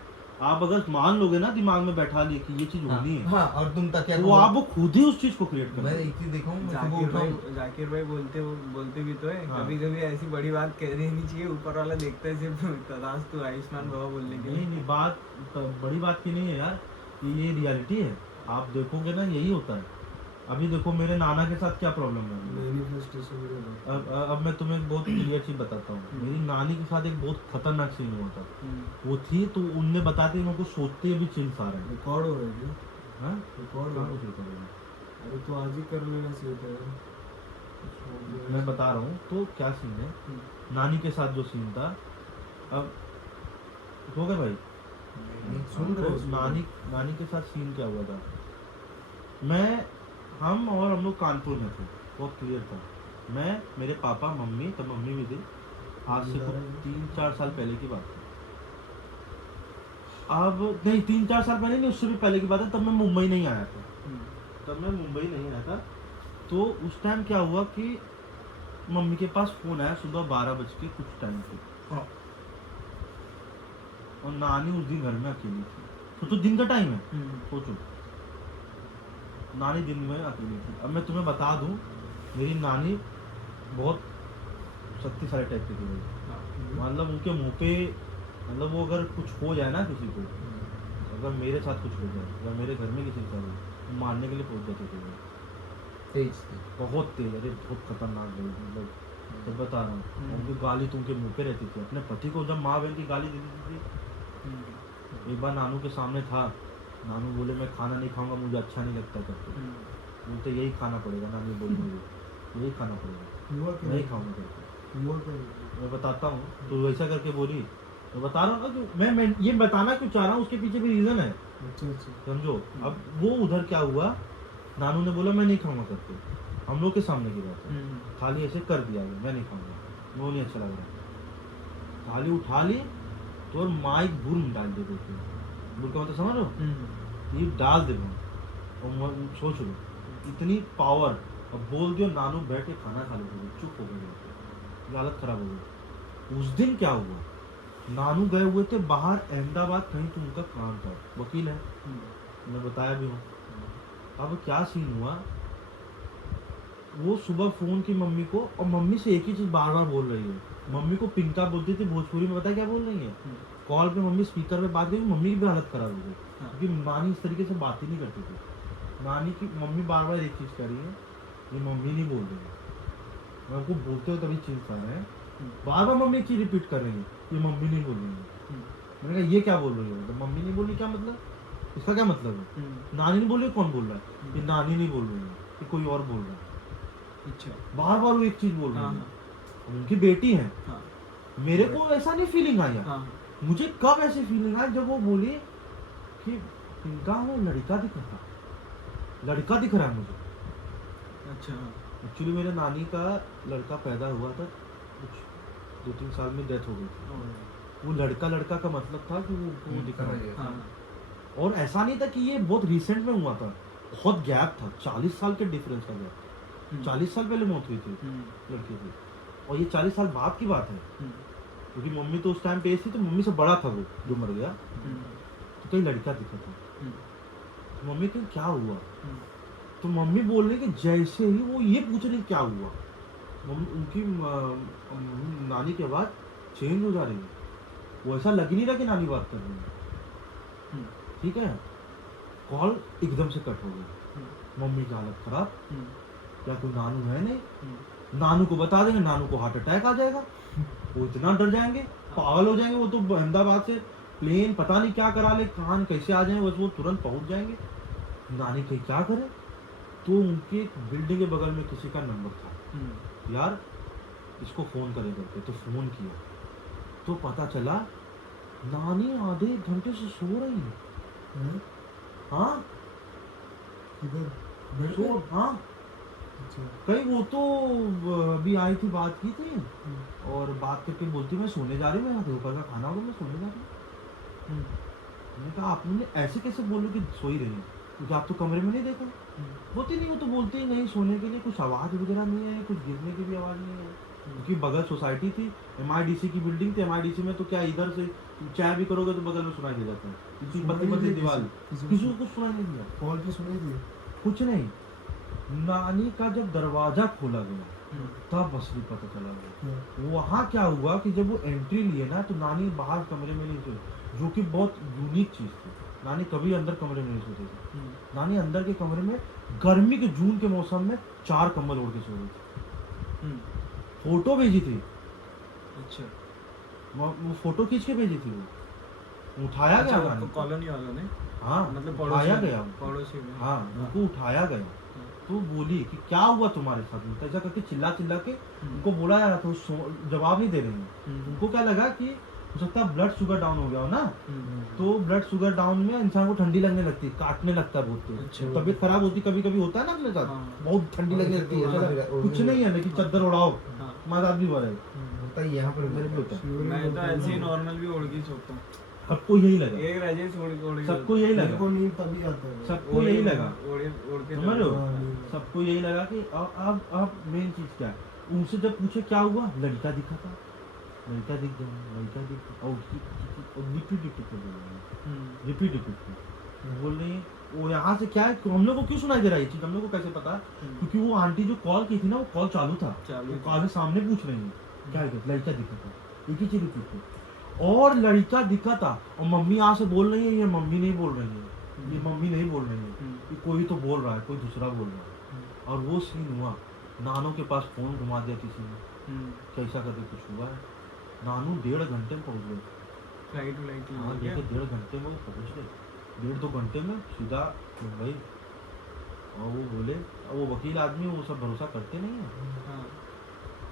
आप अगर मान लोगे ना दिमाग में बैठा लिए कि ये चीज होनी है, हाँ, और तुम तकिया तो आप वो खुद ही उस चीज को क्रिएट मैं कर एक चीज देखा हूँ, मैं सुबह जाकिर उठा भाई हूँ, जाकिर भाई बोलते भी तो है, हाँ। कभी कभी ऐसी बड़ी बात कह नहीं चाहिए, ऊपर वाला देखता है सिर्फ तदास्तु आयुष्मान बाबा बोलने के नहीं लिए। नहीं, बात बड़ी बात की नहीं है यार, ये रियलिटी है। आप देखोगे ना यही होता है। अभी देखो मेरे नाना के साथ क्या प्रॉब्लम है। मैनिफेस्टेशन के बाद अब मैं तुम्हें एक बहुत क्लियर चीज बताता हूँ। मेरी नानी के साथ एक बहुत खतरनाक सीन हुआ था। वो थी तो उनने बताते मेरे को सोचते हुए चिल्स आ रहे हैं। रिकॉर्ड हो रहा है क्या? हाँ? रिकॉर्ड कहाँ हो कुछ नहीं करेगा। अरे तो आज ही कर लेना चाहिए था यार। मैं बता रहा हूँ तो क्या सीन है। नानी के साथ जो सीन था, अब हो गया भाई। सुन रहे हो? तो नानी के साथ सीन क्या हुआ था, हम लोग कानपुर में थे, बहुत क्लियर था। मैं, मेरे पापा, मम्मी, तब मम्मी भी थी। आज से कुछ 3-4 साल पहले की बात है। अब नहीं, 3-4 साल पहले नहीं, उससे भी पहले की बात है। तब मैं मुंबई नहीं आया था। तो उस टाइम क्या हुआ कि मम्मी के पास फोन आया सुबह 12 बज के कुछ टाइम पे, हाँ। और नानी उस दिन घर में अकेली थी। सोचो दिन का टाइम है, सोचो नानी दिन में अकेली थी। अब मैं तुम्हें बता दूं, मेरी नानी बहुत शक्तिशाली टाइप की थी भाई। मतलब उनके मुंह पे, मतलब वो अगर कुछ हो जाए ना किसी को, अगर मेरे साथ कुछ हो जाए या मेरे घर में किसी के साथ हो, तो मारने के लिए पहुंच जाते थे वो। तेज थी। बहुत तेज, अरे बहुत खतरनाक भाई। मतलब तो बता रहा हूँ, उनकी गाली तो उनके मुंह पे रहती थी। अपने पति को जब माँ बहन की गाली दे देती थी। एक बार नानू के सामने था, नानू बोले मैं खाना नहीं खाऊंगा, मुझे अच्छा नहीं लगता करके। बोलते यही खाना पड़ेगा, नानी बोली मुझे यही खाना पड़ेगा, हुआ क्या? नहीं खाऊंगा करके। हुआ क्या? मैं बताता हूँ, तो वैसा करके बोली। मैं बता रहा हूँ ना, जो मैं ये बताना क्यों चाह रहा हूँ, उसके पीछे भी रीजन है, अच्छा समझो। अब वो उधर क्या हुआ, नानू ने बोला मैं नहीं खाऊंगा करके, हम लोग के सामने की बात है। थाली ऐसे कर दिया गया, मैं नहीं खाऊंगा, वो नहीं अच्छा लग रहा। थाली उठा ली तो और माइक बुर्म डाल दे देते, बुर का मतलब समझ लो, ये डाल दे और सोच लो इतनी पावर। अब बोल दियो, नानू बैठ के खाना खा लेते, चुप हो गए, हालत खराब हो गई। उस दिन क्या हुआ, नानू गए हुए थे बाहर अहमदाबाद कहीं, तो उनका काम था, वकील है, मैं बताया भी हूँ। अब क्या सीन हुआ, वो सुबह फोन की मम्मी को, और मम्मी से एक ही चीज बार बार बोल रही है। मम्मी को पिंका बोलती थी भोजपुरी में, पता क्या बोल रही है, कॉल पे मम्मी स्पीकर पे बात करी, मम्मी की भी हालत खराब हो गई, क्योंकि नानी इस तरीके से बात ही नहीं करती थी। नानी की मम्मी बार बार एक चीज कह रही है, ये मम्मी नहीं बोल रही है, मैं उनको बोलते हुए तभी चीज आ रहे हैं, बार बार मम्मी एक चीज रिपीट कर रही है, ये मम्मी नहीं बोल रही है। मैंने कहा ये क्या बोल रही है, तो मम्मी नहीं बोल रही, क्या मतलब, इसका क्या मतलब है, नानी नहीं बोल रही, कौन बोल रहा है, ये नानी नहीं बोल रही है, ये कोई और बोल रहा है। अच्छा। बार बार वो एक चीज बोल रही है, उनकी बेटी है। मेरे को ऐसा नहीं फीलिंग आया, मुझे कब ऐसी फीलिंग आई जब वो बोली कि इनका वो लड़का दिख रहा है मुझे। अच्छा। एक्चुअली मेरे नानी का लड़का पैदा हुआ था, कुछ 2-3 साल में डेथ हो गई थी। वो लड़का का मतलब था कि वो दिख रहा है। और ऐसा नहीं था कि ये बहुत रिसेंट में हुआ था, बहुत गैप था, 40 साल के डिफरेंस का गैप। 40 साल पहले मौत हुई थी लड़के की, और ये 40 साल बाद की बात है, क्योंकि मम्मी तो उस टाइम पे थी, तो मम्मी से बड़ा था वो जो मर गया, तो कहीं लड़का दिखा था। तो मम्मी को क्या हुआ, तो मम्मी बोल रही कि जैसे ही वो ये पूछ रही क्या हुआ, उनकी नानी की आवाज चेंज हो जा रही है, वो ऐसा लग नहीं रहा कि नानी बात कर रही है, ठीक है। कॉल एकदम से कट हो गई, मम्मी की हालत खराब, क्या कोई नानू है नहीं, नानू को बता देंगे, नानू को हार्ट अटैक आ जाएगा, वो इतना डर जाएंगे, पागल हो जाएंगे। वो तो अहमदाबाद से प्लेन पता नहीं क्या करा ले, कहाँ कैसे आ जाए, बस वो तुरंत पहुंच जाएंगे। नानी कहीं क्या करे, तो उनके बिल्डिंग के बगल में किसी का नंबर था, यार इसको फोन करे करके, तो फोन किया तो पता चला नानी आधे घंटे से सो रही है। हाँ हाँ, कहीं वो तो अभी आई थी, बात की थी, और बात करके बोलती मैं सोने जा रही हूँ, मैं दोपहर का खाना होगा, मैं सोने जा रही हूँ। मैंने कहा आपने ऐसे कैसे बोल रहे कि सो ही रही है, क्योंकि आप तो कमरे में नहीं देखो, बोलती नहीं, वो तो बोलते ही नहीं, सोने के लिए कुछ आवाज़ वगैरह नहीं है, कुछ गिरने की भी आवाज़ नहीं है। क्योंकि बगल सोसाइटी थी, MIDC की बिल्डिंग थी। MIDC में तो क्या इधर से चाय भी करोगे तो बगल में सुनाई दे जाता है, किसी सुनाई पतली नहीं पतली दी दीवार, किसी को किसी को कुछ सुनाई नहीं दिया, कॉल पे सुनी थी। कुछ नहीं। नानी का जब दरवाजा खोला गया तब असली पता चला गया। वहाँ क्या हुआ कि जब वो एंट्री लिए ना तो नानी बाहर कमरे में नहीं सोई, जो कि बहुत यूनिक चीज थी। नानी कभी अंदर कमरे में नहीं सोती थी। नानी अंदर के कमरे में गर्मी के जून के मौसम में 4 कंबल ओढ़ के सो रही थी। फोटो भेजी थी, अच्छा वो फोटो खींच के भेजी थी, वो उठाया गया नानी को। कॉलोनी वालों ने, हाँ मतलब उठाया गया, पड़ोसी में। हाँ उनको उठाया गया। तो बोली कि क्या हुआ तुम्हारे साथ में, ऐसा करके चिल्ला चिल्ला के उनको बोला जा रहा था, वो जवाब नहीं दे रहे हैं। उनको क्या लगा कि हो सकता है ब्लड शुगर डाउन हो गया हो ना, तो ब्लड शुगर डाउन में इंसान को ठंडी लगने लगती है, काटने लगता है बहुत अच्छा। तेज, तबीयत खराब होती, कभी कभी होता है ना अपने साथ, हाँ। बहुत ठंडी लगने लगती है, ऐसा कुछ नहीं है लेकिन चादर उड़ाओ हाँ। तुम्हारा आदमी भर है, होता है यहाँ पर मेरे भी होता है। मैं तो ऐसे ही नॉर्मल भी ओढ़ के ही सोता हूँ। सबको यही लगा, एक राजेश ओढ़ के सबको यही मेरे लगा, को नींद तभी आता है। सबको यही लगा, ओढ़ के समझ रहे हो? हाँ। सबको यही लगा कि अब मेन चीज क्या है। उनसे जब पूछे क्या हुआ, लड़का दिखा था, लड़का दिख गया, लड़का दिख गया, और रिपीट बोल रही है। वो यहाँ से क्या है, हम लोग को क्यों सुनाई दे रहा है ये चीज, हम लोग को कैसे पता? क्योंकि वो आंटी जो कॉल की थी ना, वो कॉल चालू था, चालू वो था। कॉल के सामने पूछ रही है क्या है, लड़का दिखा था, एक ही चीज रिपीट की, और लड़का दिखा था। और मम्मी यहाँ से बोल रही है, ये मम्मी नहीं बोल रही है, ये मम्मी नहीं बोल रही है, ये कोई तो बोल रहा है, कोई दूसरा बोल रहा है। और वो सीन हुआ, नानू के पास फोन घुमा दिया किसी ने, कैसा करके कुछ हुआ है। नानू 1.5 घंटे में पहुंच गए, फ्लाइट हाँ ले लेके 1.5 घंटे में वो पहुंच गए, 1.5-2 घंटे में सीधा मुंबई। और वो बोले, वो वकील आदमी, वो सब भरोसा करते नहीं है।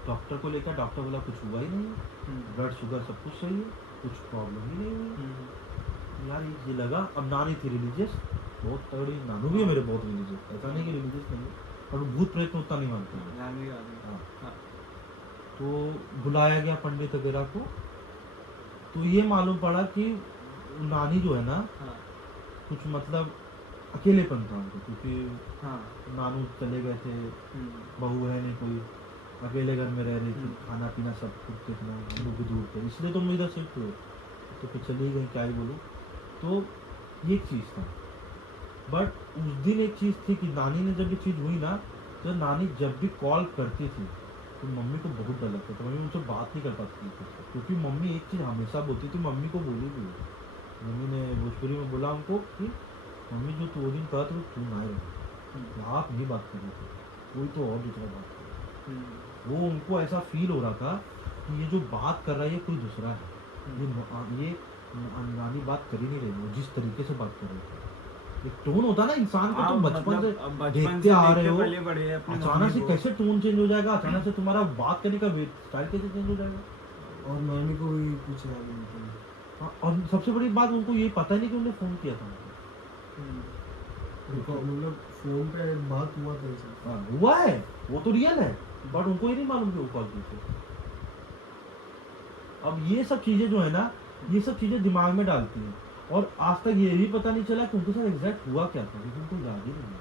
डॉक्टर को लेकर, डॉक्टर बोला कुछ हुआ ही नहीं है, ब्लड शुगर सब कुछ सही है, कुछ प्रॉब्लम ही नहीं हुई। यार ये लगा। अब नानी थी रिलीजियस, बहुत तगड़ी, नानू भी है मेरे बहुत रिलीजियस, ऐसा नहीं कि रिलीजियस नहीं है, पर भूत प्रेत में उतना नहीं मानते हैं। हाँ। तो बुलाया गया पंडित वगैरह को, तो ये मालूम पड़ा कि नानी जो है ना, कुछ मतलब अकेलेपन था उनको, क्योंकि नानू चले गए थे, बहू है नहीं कोई, अकेले घर में रह रही थी, खाना पीना सब कुछ देखना, हम लोग भी दूर थे, इसलिए तो हम इधर शिफ्ट हुए, तो फिर चली गई, क्या ही बोलूँ। तो ये एक चीज़ था। बट उस दिन एक चीज़ थी कि नानी ने जब ये चीज़ हुई ना, तो नानी जब भी कॉल करती थी तो मम्मी को बहुत डर लगता था, मम्मी उनसे बात नहीं कर पाती थी, क्योंकि मम्मी एक चीज़ हमेशा बोलती थी, मम्मी को बोली भी, मम्मी ने भोजपुरी में बोला उनको कि मम्मी जो तो दिन कहा तो तू ना रहे, आप नहीं बात कर रहे थे, कोई तो और दूसरा बात कर रहा। वो उनको ऐसा फील हो रहा था कि ये जो बात कर रहा है ये कोई दूसरा है, ये नानी बात कर ही नहीं रही है, जिस तरीके से बात कर रहे थे। एक टोन होता है ना इंसान का, तुम बचपन से देखते आ रहे हो, अचानक से कैसे टोन चेंज हो जाएगा, अचानक से तुम्हारा बात करने का स्टाइल कैसे चेंज हो जाएगा। और नानी को भी कुछ याद नहीं था। हाँ, और सबसे बड़ी बात उनको ये पता ही नहीं कि उन्होंने फोन किया था उनको, मतलब फोन पे बात हुआ था ऐसा। हाँ, हुआ है, वो तो रियल है, बट उनको ही नहीं मालूम कि वो कॉल की थी। अब ये सब चीजें जो है ना, ये सब चीजें दिमाग में डालती हैं, और आज तक ये भी पता नहीं चला कि उनके साथ एग्जैक्ट हुआ क्या था, क्योंकि उनको याद ही नहीं है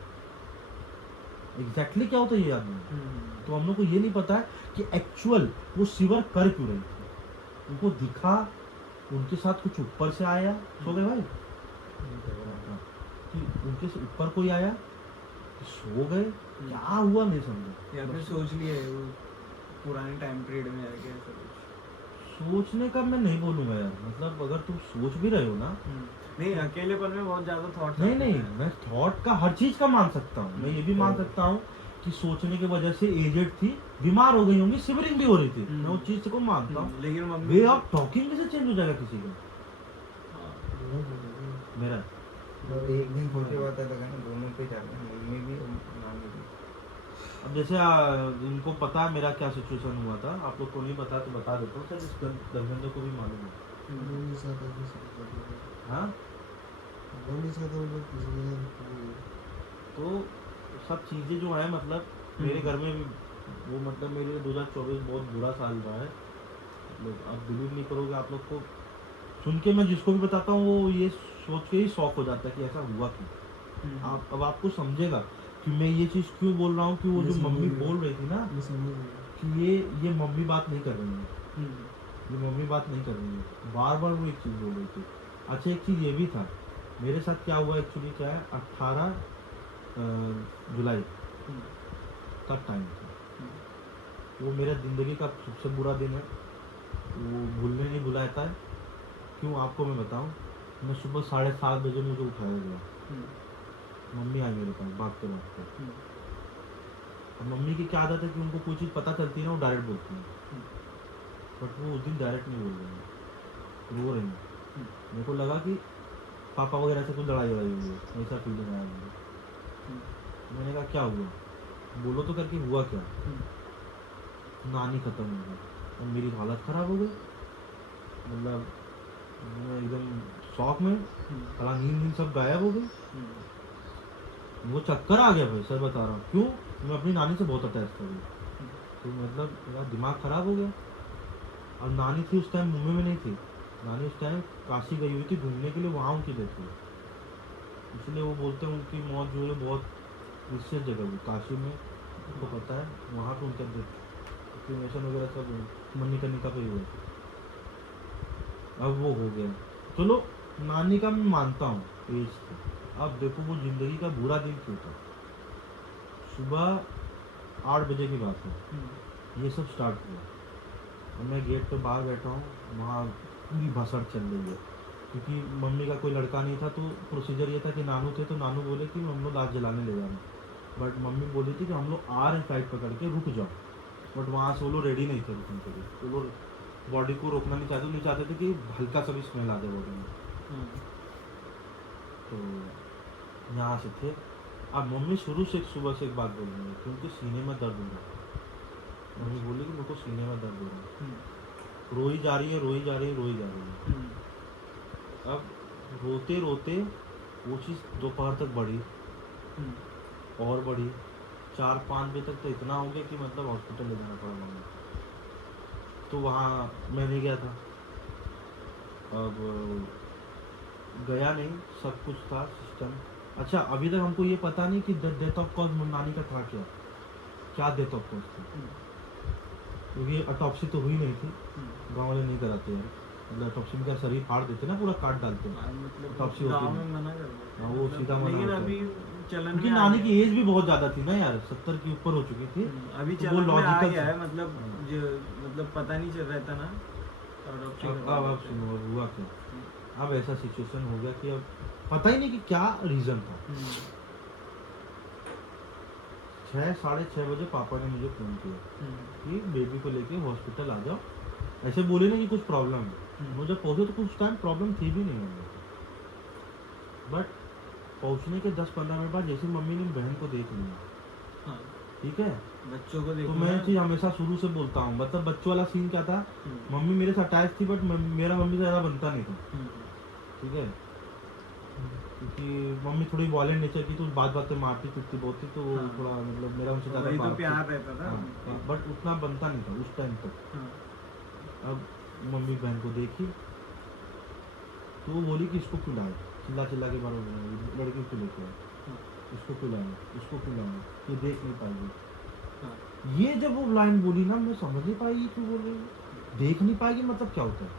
एग्जैक्टली क्या होता है, ये याद नहीं। तो हम लोग को ये नहीं पता है कि एक्चुअल वो शिवर कर क्यों रही थी। उनको दिखा, उनके साथ कुछ ऊपर से आया, सो गए भाई, कि उनके से ऊपर कोई आया, सो गए, क्या हुआ नहीं समझा, या फिर सोच लिए वो पुराने टाइम पीरियड में जाके ऐसा कुछ। सोचने का मैं नहीं बोलूंगा यार, मतलब अगर तुम सोच भी रहे हो ना, नहीं अकेलेपन में बहुत ज्यादा थॉट नहीं मैं थॉट का हर चीज का मान सकता हूँ, मैं ये भी मान सकता हूँ कि सोचने की वजह से एजेड थी, बीमार हो गई होंगी, सिवरिंग भी हो रही थी, मैं उस चीज को मानता हूँ, लेकिन वे ऑफ टॉकिंग कैसे चेंज हो जाएगा किसी का, मेरा एक दिन छोटे बात है तो कहना दोनों पे जाते हैं, मम्मी भी और नानी भी। अब जैसे इनको पता है मेरा क्या सिचुएशन हुआ था, आप लोग को नहीं पता तो बता देता हूँ सर, इस धर्मेंद्र को भी मालूम है। मेरे साथ ऐसे सब कर रहे हैं। हाँ, मेरे साथ हम लोग किसी के साथ तो सब चीज़ें जो है, मतलब मेरे घर में भी वो, मतलब मेरे लिए 2024 बहुत बुरा साल रहा है, मतलब आप बिलीव नहीं करोगे, आप लोग को सुन के मैं जिसको भी बताता हूँ वो ये सोच के ही शॉक हो जाता है कि ऐसा हुआ क्यों। अब आपको समझेगा कि मैं ये चीज़ क्यों बोल रहा हूँ, कि वो जो मम्मी बोल रही थी ना, कि ये मम्मी बात नहीं कर रही है, ये मम्मी बात नहीं कर रही है, बार बार वो एक चीज़ बोल रही थी। अच्छा एक चीज़ ये भी था, मेरे साथ क्या हुआ एक्चुअली, क्या है 18 जुलाई तक टाइम था, वो मेरा ज़िंदगी का सबसे बुरा दिन है, वो भूलने नहीं भुलाता है। क्यों आपको मैं बताऊं, मैं सुबह 7:30 बजे मुझे उठाया गया, मम्मी आई मेरे पास भागते भागते। अब मम्मी की क्या आदत है कि उनको कोई चीज़ पता चलती है ना वो डायरेक्ट बोलती हैं, बट वो उस दिन डायरेक्ट नहीं बोल रही हैं, रो रही हैं। मेरे को लगा कि पापा वगैरह से कुछ लड़ाई वड़ाई हुई है, ऐसा फीलिंग आया मुझे। मैंने कहा क्या हुआ, बोलो तो करके हुआ क्या। नानी खत्म हो गई और मेरी हालत ख़राब हो गई, मतलब मैं एकदम शॉक में, सारा नींद सब गायब हो गई, वो चक्कर आ गया भाई, सर बता रहा हूँ। क्यों, मैं अपनी नानी से बहुत अटैच था भाई, तो मतलब मेरा दिमाग ख़राब हो गया। और नानी थी उस टाइम मुंबई में नहीं थी, नानी उस टाइम काशी गई हुई थी घूमने के लिए, वहाँ उनकी डेथ हुई, इसलिए वो बोलते हैं उनकी मौत जो है बहुत विशेष जगह हुई काशी में, उनको पता है वहाँ पे उनका डेथ क्रिमेशन वगैरह सब मणिकर्णिका पे हुआ। अब वो हो गया, चलो नानी का मैं मानता हूँ एज थी। अब देखो वो जिंदगी का बुरा दिन क्यों था, सुबह 8 बजे की बात है, ये सब स्टार्ट हुआ और मैं गेट पे बाहर बैठा हूँ, वहाँ पूरी भसड़ चल रही है, क्योंकि मम्मी का कोई लड़का नहीं था, तो प्रोसीजर ये था कि नानू थे तो नानू बोले कि हम लोग लाश जलाने ले जाना, बट मम्मी बोली थी कि हम लोग आ रहे फ्लाइट पकड़ के, रुक जाओ, बट वहाँ से वो लोग रेडी नहीं थे रुकने के लिए, वो लोग बॉडी को रोकना नहीं चाहते थे कि हल्का सा भी स्मेल आ जाए बॉडी में। तो यहाँ से थे। अब मम्मी शुरू से सुबह से एक बात बोल रही है कि उनके सीने में दर्द हो रहा है, मम्मी बोली कि मेरे को सीने में दर्द हो रहा है, रोई जा रही है रोई जा रही है रोई जा रही है। अब रोते रोते वो चीज़ दोपहर तक बढ़ी और बढ़ी, 4-5 बजे तक तो इतना हो गया कि मतलब हॉस्पिटल ले जाना पड़ा मम्मी। तो वहाँ मैं नहीं गया था, अब गया नहीं, सब कुछ था सिस्टम। अच्छा अभी तक हमको ये पता नहीं कि डेथ ऑफ कॉज नानी का था क्या डेथ ऑफ कॉज थी, क्योंकि ऑटोप्सी तो हुई नहीं थी, गाँव वाले नहीं कराते हैं, मतलब ऑटोप्सी में क्या शरीर फाड़ देते ना, पूरा काट डालते हैं, मतलब ऑटोप्सी होती गाँव है। में मना कर देते हाँ, हैं, वो मतलब सीधा मना लेकिन होता है। अभी चलन क्योंकि में आ नानी गया। की एज भी बहुत ज़्यादा थी ना यार, 70 के ऊपर हो चुकी थी, अभी तो वो चलन में आ लॉजिकल गया था। है, मतलब जो मतलब पता नहीं चल रहा था ना, adoption अब करवा अब देते हैं। सुनो अब हुआ क्या, अब ऐसा सिचुएशन हो गया कि अब पता ही नहीं कि क्या रीज़न था। 6-6:30 बजे पापा ने मुझे फ़ोन किया कि बेबी को लेके हॉस्पिटल आ जाओ, ऐसे बोले नहीं कि कुछ प्रॉब्लम है, वो जब पहुँचे तो कुछ टाइम प्रॉब्लम थी भी नहीं हमें, बट पहुँचने के 10-15 मिनट बाद जैसे मम्मी ने बहन को देख लिया, हाँ, ठीक है, बच्चों को तो देखो मैं ना। चीज़ हमेशा शुरू से बोलता हूँ, मतलब बच्चों वाला सीन क्या था, हम्म, मम्मी मेरे से अटैच थी बट मेरा मम्मी से ज़्यादा बनता नहीं था, हम्म, ठीक है, क्योंकि मम्मी थोड़ी वॉयलेंट नेचर की, तो बात बात पे मारती पीटती बहुत थी, तो वो हाँ। थोड़ा मतलब मेरा उनसे ज़्यादा वही तो प्यार प्यार था। रहता था। हाँ, बट उतना बनता नहीं था उस टाइम तक। हाँ, अब मम्मी बहन को देखी तो वो बोली कि इसको क्यों लाए, चिल्ला चिल्ला के बारे में लड़की को लेके आए, हाँ, इसको क्यों लाए, इसको क्यों लाए, ये देख नहीं पाएगी। हाँ, ये जब वो लाइन बोली ना, मैं समझ नहीं पाई ये क्यों बोल रही है, देख नहीं पाएगी मतलब क्या होता है,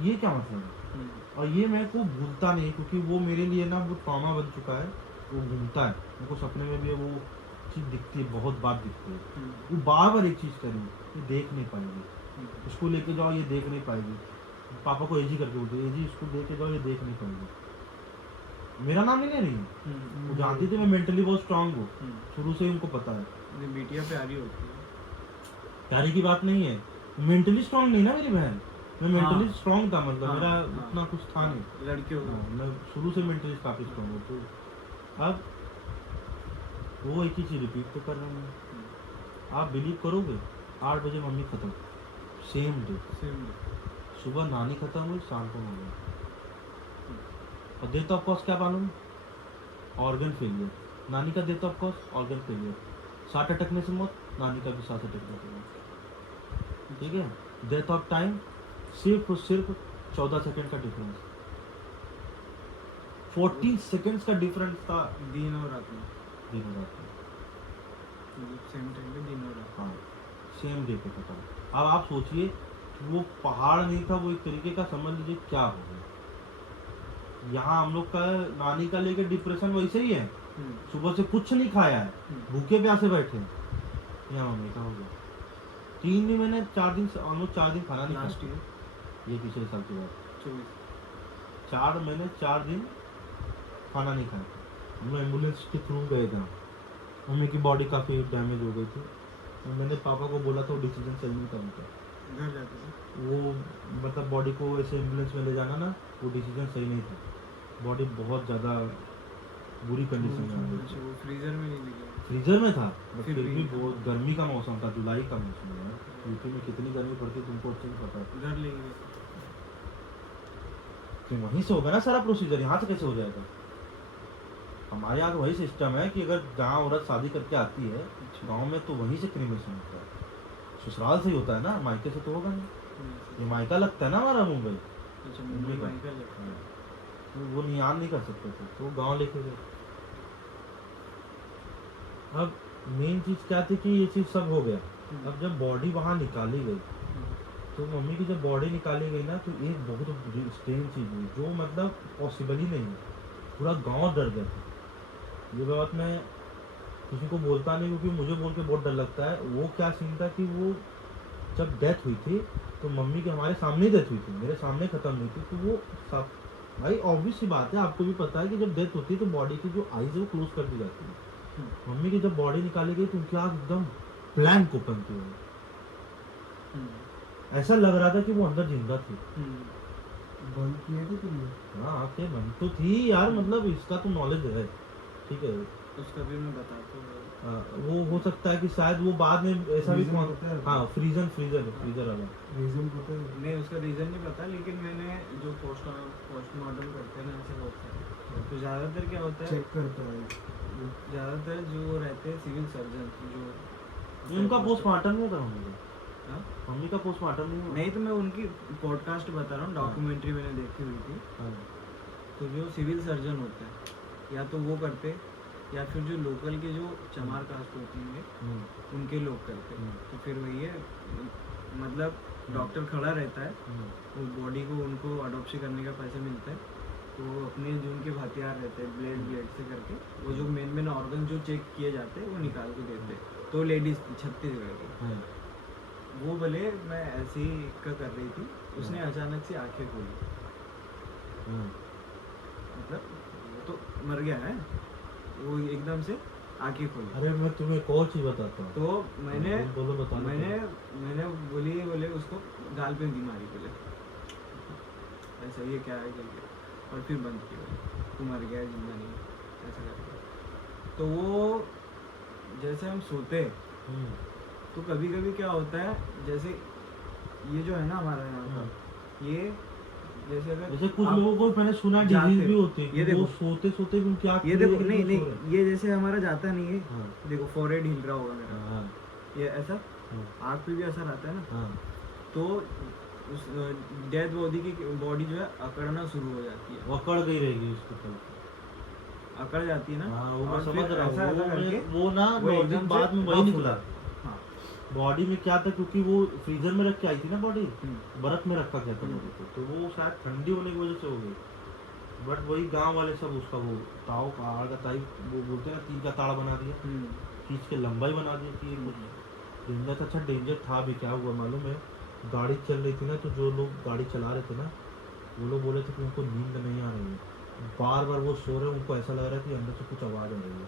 ये क्या मतलब है। हम्म, और ये मेरे को भूलता नहीं, क्योंकि वो मेरे लिए ना वो ट्रॉमा बन चुका है, वो घूमता है, मेरे को सपने में भी वो चीज़ दिखती है, बहुत बार दिखती है, हम्म, वो बार बार एक चीज़ करी, ये देख नहीं पाएगी, हम्म, इसको लेके जाओ ये देख नहीं पाएगी, पापा को एजी करके बोलते एजी इसको लेके जाओ ये देख नहीं पाएगी। मेरा नाम ही ले रही है, वो जानती थी मैं मेंटली बहुत स्ट्रांग हूँ, शुरू से ही उनको पता है। ये बिटिया प्यारी होती है। प्यारे की बात नहीं है, मेंटली स्ट्रांग नहीं ना मेरी बहन, मैं मेंटली हाँ। स्ट्रांग था, मतलब हाँ, मेरा हाँ। उतना कुछ था नहीं। लड़कियों को। हाँ, मैं शुरू से मेंटली काफ़ी स्ट्रांग हूँ, तो अब वो एक ही चीज़ रिपीट तो कर रहे हैं। आप बिलीव करोगे 8 बजे मम्मी ख़त्म, सेम डे, सेम। सुबह नानी ख़त्म हुई, शाम को मम्मी। और डेथ ऑफ कॉज क्या मालूम, ऑर्गन फेलियर, नानी का death of cause organ failure, सांस अटकने से मौत, नानी का भी सांस अटकने से मौत, ठीक है। डेथ ऑफ टाइम सिर्फ और सिर्फ 14 सेकंड का डिफरेंस, 14 सेकंड्स का डिफरेंस था दिन और रात में, दिन और रात में। मतलब सेम टाइम पे दिन और रात। हाँ सेम डे पे खत्म। अब आप सोचिए कि वो पहाड़ नहीं था, वो एक तरीके का समझ लीजिए क्या हो गया। यहाँ हम लोग का नानी का लेके डिप्रेशन वैसे ही है, सुबह से कुछ नहीं खाया है, भूखे प्यासे बैठे हैं। यहाँ मम्मी का हो गया 3 दिन, मैंने 4 दिन ऑलमोस्ट 4 दिन खाना नहीं लास्ट खाया। ईयर ये पिछले साल की बात, 24 4 महीने 4 दिन खाना नहीं खाया। हम एम्बुलेंस के थ्रू गए थे, मम्मी की बॉडी काफ़ी डैमेज हो गई थी। तो मैंने पापा को बोला था वो डिसीजन सही नहीं था उनका, घर जाते थे। वो मतलब बॉडी को ऐसे एम्बुलेंस में ले जाना ना, वो डिसीजन सही नहीं था। बॉडी बहुत ज़्यादा बुरी कंडीशन में आ गई अच्छा, थी। वो फ्रीजर में नहीं लेके फ्रीजर में था, बट फिर फिर भी भी बहुत गर्मी का मौसम था, जुलाई का मौसम है। यूपी में कितनी गर्मी पड़ती है तुमको अच्छे से पता है। घर लेंगे। तो वहीं से होगा ना सारा प्रोसीजर, यहाँ से कैसे हो जाएगा? हमारे यहाँ तो वही सिस्टम है कि अगर गाँव औरत शादी करके आती है गाँव में तो वहीं से क्रीमेशन होता है, ससुराल से ही होता है ना, मायके से तो होगा नहीं। ये मायका लगता है ना हमारा मुंबई, अच्छा, मुंबई का। का लगता है। तो वो नियान नहीं कर सकते थे, तो गांव लेके गए। अब मेन चीज क्या थी कि ये चीज सब हो गया। अब जब बॉडी वहां निकाली गई, तो मम्मी की जब बॉडी निकाली गई ना, तो एक बहुत स्ट्रेंज चीज हुई जो मतलब पॉसिबल ही नहीं है। पूरा गांव डर गया था। ये बात मैं किसी को बोलता नहीं क्योंकि मुझे बोल के बहुत डर लगता है। वो क्या सीन था कि वो जब डेथ हुई थी तो मम्मी के हमारे सामने डेथ हुई थी, मेरे सामने खत्म नहीं थी। तो वो सब भाई ऑब्वियस सी बात है, आपको भी पता है कि जब डेथ होती है तो बॉडी की जो आईज है वो क्लोज कर दी जाती है। मम्मी की जब बॉडी निकाली गई तो उनकी आँख एकदम ब्लैंक ओपन थी। ऐसा लग रहा था कि वो अंदर जिंदा थी। बंद किए थे तुमने? हाँ, आंखें बंद तो थी यार, मतलब इसका तो नॉलेज है, ठीक है। उसका भी मैं बताता हूँ। वो हो सकता है कि शायद वो बाद में ऐसा भी Reason पता है? हाँ, फ्रीजर वाला रीजन पता है? नहीं, उसका रीज़न नहीं पता, लेकिन मैंने जो पोस्टमार्टम करते हैं ना ऐसे होता है, तो ज़्यादातर क्या होता है, चेक करता है। ज़्यादातर जो रहते हैं सिविल सर्जन जो उनका पोस्टमार्टम नहीं था मम्मी का। हाँ? मम्मी का पोस्टमार्टम नहीं हुआ। नहीं, तो मैं उनकी पॉडकास्ट बता रहा हूँ, डॉक्यूमेंट्री मैंने देखी हुई थी। हाँ। तो जो सिविल सर्जन होते हैं या तो वो करते, या फिर जो लोकल के जो चमार कास्ट होती है उनके लोग करते। तो फिर वही है, मतलब डॉक्टर खड़ा रहता है, वो बॉडी को उनको अडॉप्सी करने का पैसा मिलता है, तो वो अपने जो उनके हथियार रहते हैं ब्लेड से करके वो जो मेन ऑर्गन जो चेक किए जाते हैं वो निकाल के देते हैं। तो लेडीज छत्तीसगढ़ की, वो भले मैं ऐसे ही का कर रही थी, उसने अचानक से आंखें खोली, मतलब वो तो मर गया है, वो एकदम से आंखें खोली। अरे मैं तुम्हें एक और चीज बताता हूँ। तो मैंने बोलो, बता दो। मैंने बोले उसको गाल पे बीमारी बोले, ऐसा ये क्या है करके, और फिर बंद किया, तू मर गया जिंदा नहीं, ऐसा करके। तो वो जैसे हम सोते हैं, तो कभी कभी क्या होता है, जैसे ये जो है ना हमारा यहाँ का, ये जैसे अगर जैसे कुछ आप लोगों को मैंने सुना जाते डिजीज भी हो, होती है, ये कि वो देखो, सोते सोते भी उनकी आँख ये खुली देखो, है, नहीं लेकिन वो सो रहे हैं। ये जैसे हमारा जाता नहीं है, हाँ, देखो फॉरहेड हिल रहा होगा मेरा, हाँ, ये ऐसा हाँ, आँख पे भी असर आता है ना, हाँ, तो उस डेड बॉडी जो है अकड़ना शुरू हो जाती है, वो अकड़ गई रहेगी उसको कल। अकड़ जाती है ना, हाँ, वो मैं और समझ फिर रहा ऐसा हूँ। ऐसा करके वो ना वो लॉजिक एकदम से बाद में वही रफ निकला। हो जाता है। हाँ, बॉडी में क्या था, क्योंकि वो फ्रीजर में रख के आई थी ना बॉडी, हम्म, बर्फ में रखा गया था बॉडी को, तो वो शायद ठंडी होने की वजह से हो गई। बट वही गांव वाले सब उसका वो ताव का आड़ का ताई वो बोलते हैं ना, 3 का ताड़ बना दिया, खींच के लंबाई बना दी कि ये कुछ डेंजर था। अच्छा, डेंजर था भी, क्या हुआ मालूम है, गाड़ी चल रही थी ना, तो जो लोग गाड़ी चला रहे थे ना, वो लोग बोले थे कि उनको नींद नहीं आ रही है, बार बार वो सो रहे हैं, उनको ऐसा लग रहा है कि अंदर से कुछ आवाज़ आ रही है,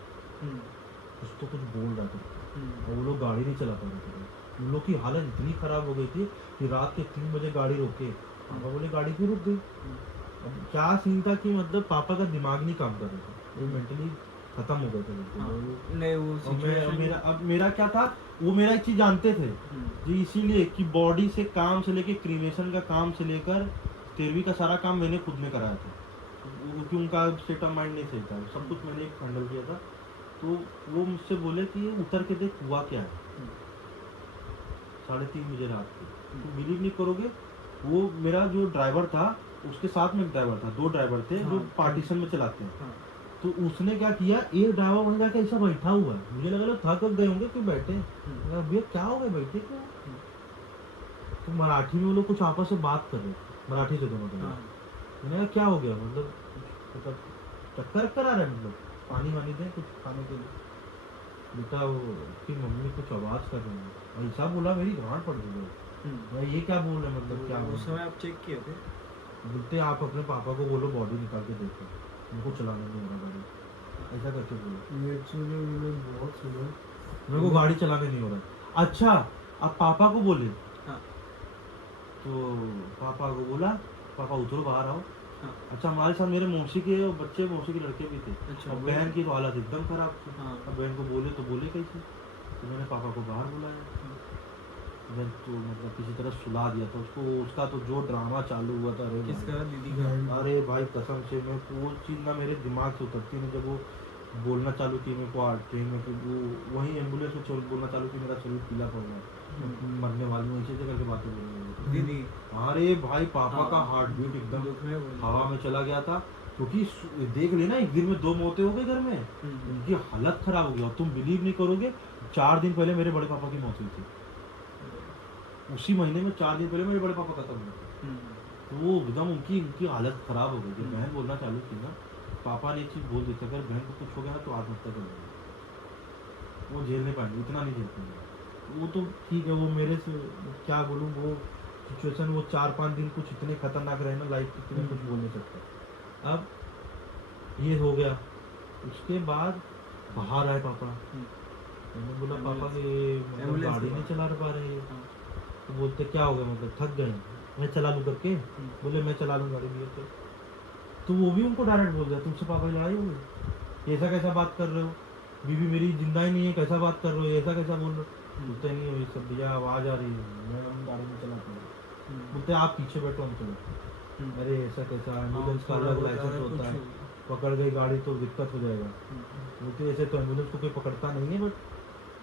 कुछ तो कुछ बोल रहा था, और वो लोग गाड़ी नहीं चला पा रहे थे। उन लोग की हालत इतनी ख़राब हो गई थी कि रात के 3 बजे गाड़ी रोके, पापा बोले गाड़ी क्यों रुक गई। अब क्या सीन था कि मतलब पापा का दिमाग नहीं काम कर रहा था, वो मेंटली खत्म हो गए थे बिल्कुल। नहीं वो situation- अब मेरा क्या था, वो मेरा एक चीज़ जानते थे जी, इसीलिए कि बॉडी से काम से लेके क्रीमेशन का काम से लेकर 13वीं का सारा काम मैंने खुद में कराया था, क्योंकि उनका स्टेट ऑफ माइंड नहीं सही था, सब कुछ मैंने हैंडल किया था। तो वो मुझसे बोले कि उतर के देख हुआ क्या है, 3:30 बजे रात को। तो बिलीव नहीं करोगे, वो मेरा जो ड्राइवर था उसके साथ में एक ड्राइवर था, 2 ड्राइवर थे जो हाँ। पार्टीशन में चलाते हैं। हाँ, तो उसने क्या किया, एक ड्राइवर बन जाके ऐसा बैठा हुआ है, मुझे लगा लो थक गए होंगे क्यों बैठे हैं। मैंने कहा, भैया क्या हो गया बैठे क्यों? तो मराठी में वो लोग कुछ आपस में बात कर रहे थे, मराठी से दोनों के लोग। हाँ। मैंने कहा क्या हो गया, मतलब चक्कर वक्कर आ रहा है, मतलब पानी वानी दें कुछ खाने के लिए। बेटा वो उसकी मम्मी कुछ आवाज़ कर रही है, ऐसा बोला मेरी गांड पड़ गई। मैं ये क्या बोल रहे हैं, मतलब क्या बोल उस रहे समय आप चेक किए थे? हैं? बोलते आप अपने पापा को बोलो बॉडी निकाल के देखो, उनको चलाने नहीं हो रहा गाड़ी, ऐसा करके बोलो। ये एक्चुअली मैंने बहुत सुना। मेरे को गाड़ी चलाने नहीं हो रहा। अच्छा आप पापा को बोले, हाँ। तो पापा को बोला पापा उतरो बाहर आओ। हाँ। अच्छा हमारे साथ मेरे मौसी के बच्चे, मौसी के लड़के भी थे। अच्छा, और वही। बहन की तो हालत एकदम खराब थी। हाँ। अब बहन को बोले तो बोले कैसे, तो मैंने पापा को बाहर बुलाया। बहन तो मतलब किसी तरह सुला दिया था उसको, उसका तो जो ड्रामा चालू हुआ था, अरे भाई। किसका? दीदी का? अरे भाई कसम से मैं वो चीज़ ना मेरे दिमाग से उतरती नहीं, जब वो बोलना चालू की मेरे को ट्रेन में, कि वो वहीं एम्बुलेंस में बोलना चालू की मेरा शरीर पीला पड़ रहा है, मरने वाली हूँ, ऐसे करके बातें बोलने लगी। दीदी। अरे भाई पापा हाँ। का हार्ट बीट एकदम दुख में बोली। हवा में चला गया था, क्योंकि देख लेना एक दिन में 2 मौतें हो गई घर में। उनकी हालत खराब हो गई। और तुम बिलीव नहीं करोगे, 4 दिन पहले मेरे बड़े पापा की मौत हुई थी। उसी महीने में 4 दिन पहले मेरे बड़े पापा खत्म हुए। तो वो एकदम उनकी उनकी हालत खराब हो गई थी। बहन बोलना चालू की ना, पापा ने एक चीज़ बोल दी थी, अगर बहन को कुछ हो गया ना तो आत्महत्या कर लेंगे, वो झेल नहीं पाएंगे, इतना नहीं झेल पाएंगे। वो तो ठीक है, वो मेरे से क्या बोलूँ, वो सिचुएशन वो 4-5 दिन कुछ इतने खतरनाक रहे ना लाइफ के, मैं कुछ बोल नहीं सकता। अब ये हो गया, उसके बाद बाहर आए पापा। मैंने बोला पापा के मतलब एम्बुलेंस गाड़ी के नहीं बाद। चला पा रहे हैं। हाँ। तो बोलते क्या हो गया, मतलब थक गए, मैं चला लूँ करके। बोले मैं चला लूँ गाड़ी भैया। तो वो भी उनको डायरेक्ट बोल दिया, तुमसे पापा लड़ाई हो गई, ऐसा कैसा बात कर रहे हो, बीवी मेरी जिंदा ही नहीं है, कैसा बात कर रहे हो, ऐसा कैसा बोल रहे हो। बोलते नहीं हो ये सब भैया, आवाज़ आ रही है, मैं हम गाड़ी में चलाता हूँ। बोलते आप पीछे बैठो हम चलो। अरे ऐसा कैसा, एम्बुलेंस का अलग लाइसेंस होता है, पकड़ गई गाड़ी तो दिक्कत हो जाएगा। बोलते ऐसे तो एम्बुलेंस को कोई पकड़ता नहीं है, बट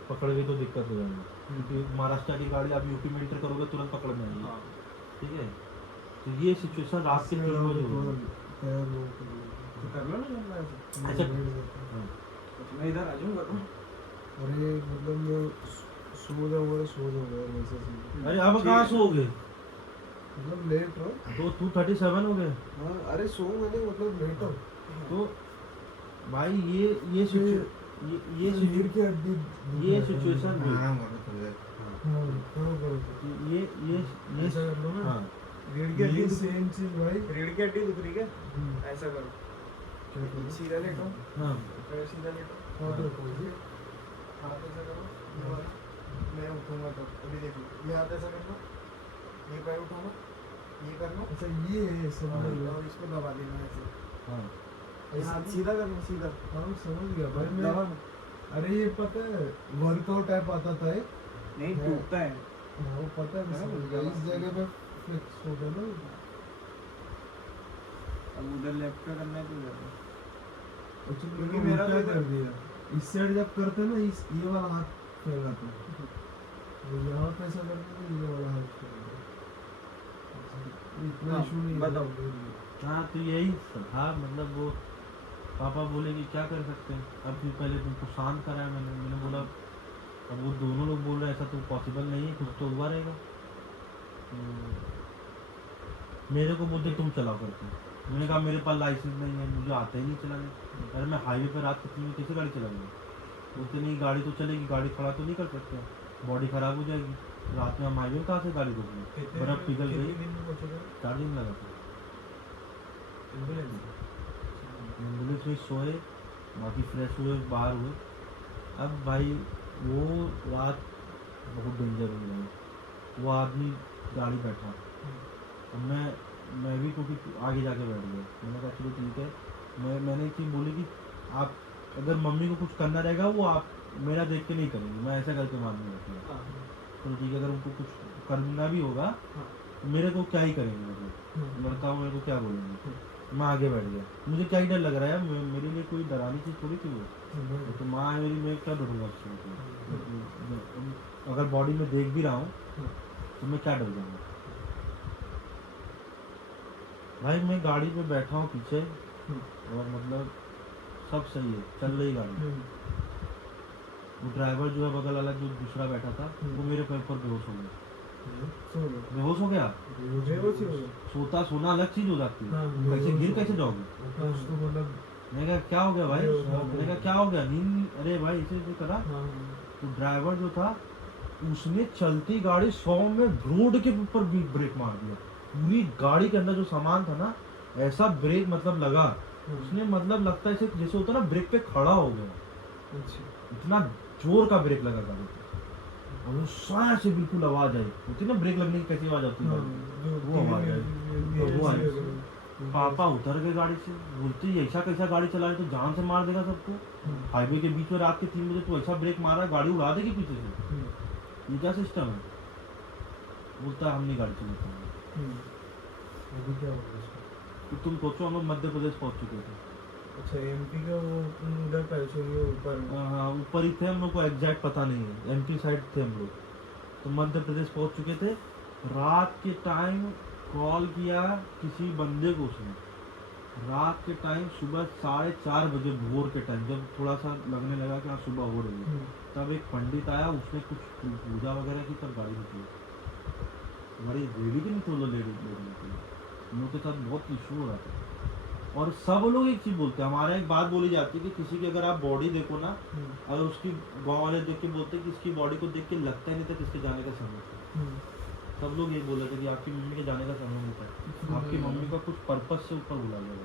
पकड़ गई तो दिक्कत हो जाएगी, क्योंकि महाराष्ट्र की गाड़ी आप यूपी में एंटर करोगे तुरंत पकड़ में आएगी। ठीक है, तो ये सिचुएशन रात के 3 बजे हो गई। तो कर लो ना जब ऐसे। अच्छा अच्छा, मैं इधर आ जाऊंगा तो। अरे मतलब मैं सो जाऊंगा वैसे सीन। अरे अब कहाँ सोओगे, मतलब लेट हो। तो 2:37 हो गए। हाँ अरे सो मैंने मतलब लेट हो। तो भाई ये रीढ़ की हड्डी ये सिचुएशन हुई। आराम करो थोड़ी देर। हाँ करो ये ऐसा कर लो ना। हाँ रीढ़ की हड्डी सेम चीज भाई। रीढ़ की हड्डी दुख रही है हम्म, क्या? ऐसा करो, क्या करो? सीधा लेटो, हाँ फिर सीधा लेटो, हाथ रखो जी। हाथ ऐसा करो, ये वाला। मैं उठूंगा तो अभी देखो, ये हाथ ऐसा करना, ये पैर उठाना, ये करना, अच्छा ये है समझ गया। और इसको दबा देना ऐसे। हाँ ये हाथ सीधा करना, सीधा हाँ समझ गया भाई मैं। दबा। अरे ये पता है वर्कआउट ऐप आता था एक। नहीं हाँ। टूटता है। हाँ, वो पता है मैं हाँ, समझ गया। इस जगह पे फिक्स हो गया ना। अब उधर लेफ्ट का करना है तो उधर। एक्चुअली क्योंकि मैंने मेरा उल्टा तो कर दिया। इस साइड जब करते ना इस ये वाला हाथ फैलाते तो यहाँ पे ऐसा करते तो ये वाला हाथ फैलाते। इतना हाँ, इशू नहीं है। बताओ। हाँ तो यही था, मतलब वो पापा बोले कि क्या कर सकते हैं। अब फिर पहले तुमको शांत कराया मैंने बोला, अब वो दोनों लोग बोल रहे हैं ऐसा तो पॉसिबल नहीं है, कुछ तो हुआ रहेगा। मेरे को बोलते तुम चलाओ करके, मैंने कहा मेरे पास लाइसेंस नहीं है, मुझे आता ही नहीं चलाने। अरे मैं हाईवे पर रात को 3 बजे कैसे गाड़ी चलाऊंगा। बोलते नहीं गाड़ी तो चलेगी, गाड़ी खड़ा तो नहीं कर सकते, बॉडी खराब हो जाएगी, रात में हम हाईवे में कहाँ से गाड़ी रोकेंगे, बर्फ पिघल गई। 4 दिन लगा था एम्बुलेंस में सोए, बाकी फ्रेश हुए, बाहर हुए। अब भाई वो रात बहुत डेंजर हो गई। वो आदमी गाड़ी बैठा, अब मैं भी क्योंकि आगे जाके बैठ गया। मैंने कहा चलो ठीक है। मैंने एक चीज़ बोली कि आप अगर मम्मी को कुछ करना रहेगा वो आप मेरा देख के नहीं करेंगे, मैं ऐसा करके मालूम रखूँगा। तो ठीक है, अगर उनको कुछ करना भी होगा तो मेरे को क्या ही करेंगे, मतलब लड़का हूँ, मेरे को क्या बोलेंगे। मैं आगे बैठ गया, मुझे क्या ही डर लग रहा है, मेरे लिए कोई डरानी चीज़ थोड़ी थी वो। तो माँ है मेरी, मैं क्या डरूंगा उससे। अगर बॉडी में देख भी रहा हूँ तो मैं क्या डर जाऊँगा। भाई मैं गाड़ी पे बैठा हूँ पीछे, और मतलब सब सही है, चल रही गाड़ी। वो ड्राइवर जो है बगल वाला जो दूसरा बैठा था वो मेरे पैर पर बेहोश हो गया। बेहोश हो गया। सोता सोना अलग चीज हो जाती है, कैसे गिर कैसे जाओगे? मैंने कहा क्या हो गया भाई? मैंने कहा क्या हो गया? नींद, अरे भाई इसे जो करा। तो ड्राइवर जो था उसने चलती गाड़ी 100 में रोड के ऊपर भी ब्रेक मार दिया। पूरी गाड़ी के अंदर जो सामान था ना, ऐसा ब्रेक मतलब लगा उसने, मतलब लगता है जैसे होता ना ब्रेक पे खड़ा हो गया, इतना जोर का ब्रेक लगा गाड़ी पे। और वो साया से बिल्कुल आवाज आई, होती ना ब्रेक लगने की कैसी आवाज आती है, वो आवाज आई। वो आई, पापा उतर गए गाड़ी से, बोलते ऐसा कैसा गाड़ी चला रहे तो जान से मार देगा सबको। हाईवे के बीच में रात के 3 बजे तो ऐसा ब्रेक मारा गाड़ी उड़ा देगी पीछे से, ये क्या सिस्टम है? बोलता है हम नहीं गाड़ी चलाते। अभी क्या होगा? तो तुम सोचो हम लोग मध्य प्रदेश पहुंच चुके थे। अच्छा, एमपी का वो उधर पैसों ऊपर। हाँ ऊपर ही थे हम लोग को, एग्जैक्ट पता नहीं है, एमपी साइड थे हम लोग। तो मध्य प्रदेश पहुंच चुके थे। रात के टाइम कॉल किया किसी बंदे को उसने, रात के टाइम सुबह 4:30 बजे भोर के टाइम, जब थोड़ा सा लगने लगा कि हाँ सुबह हो रही है, तब एक पंडित आया, उसने कुछ पूजा वगैरह की, तब गाड़ी निकली। हमारी रेडी भी नहीं थोड़ा लेडी निकली, हम लोग के साथ बहुत इशू हो रहा था। और सब लोग एक चीज बोलते हैं, हमारे एक बात बोली जाती है कि किसी की अगर आप बॉडी देखो ना, अगर उसकी गाँव वाले देख के बोलते हैं कि इसकी बॉडी को देख के लगता ही नहीं था किसके जाने का समय था। सब लोग ये बोल रहे थे कि आपकी मम्मी के जाने का समय होता है, आपकी मम्मी का कुछ पर्पस से ऊपर बुला लिया,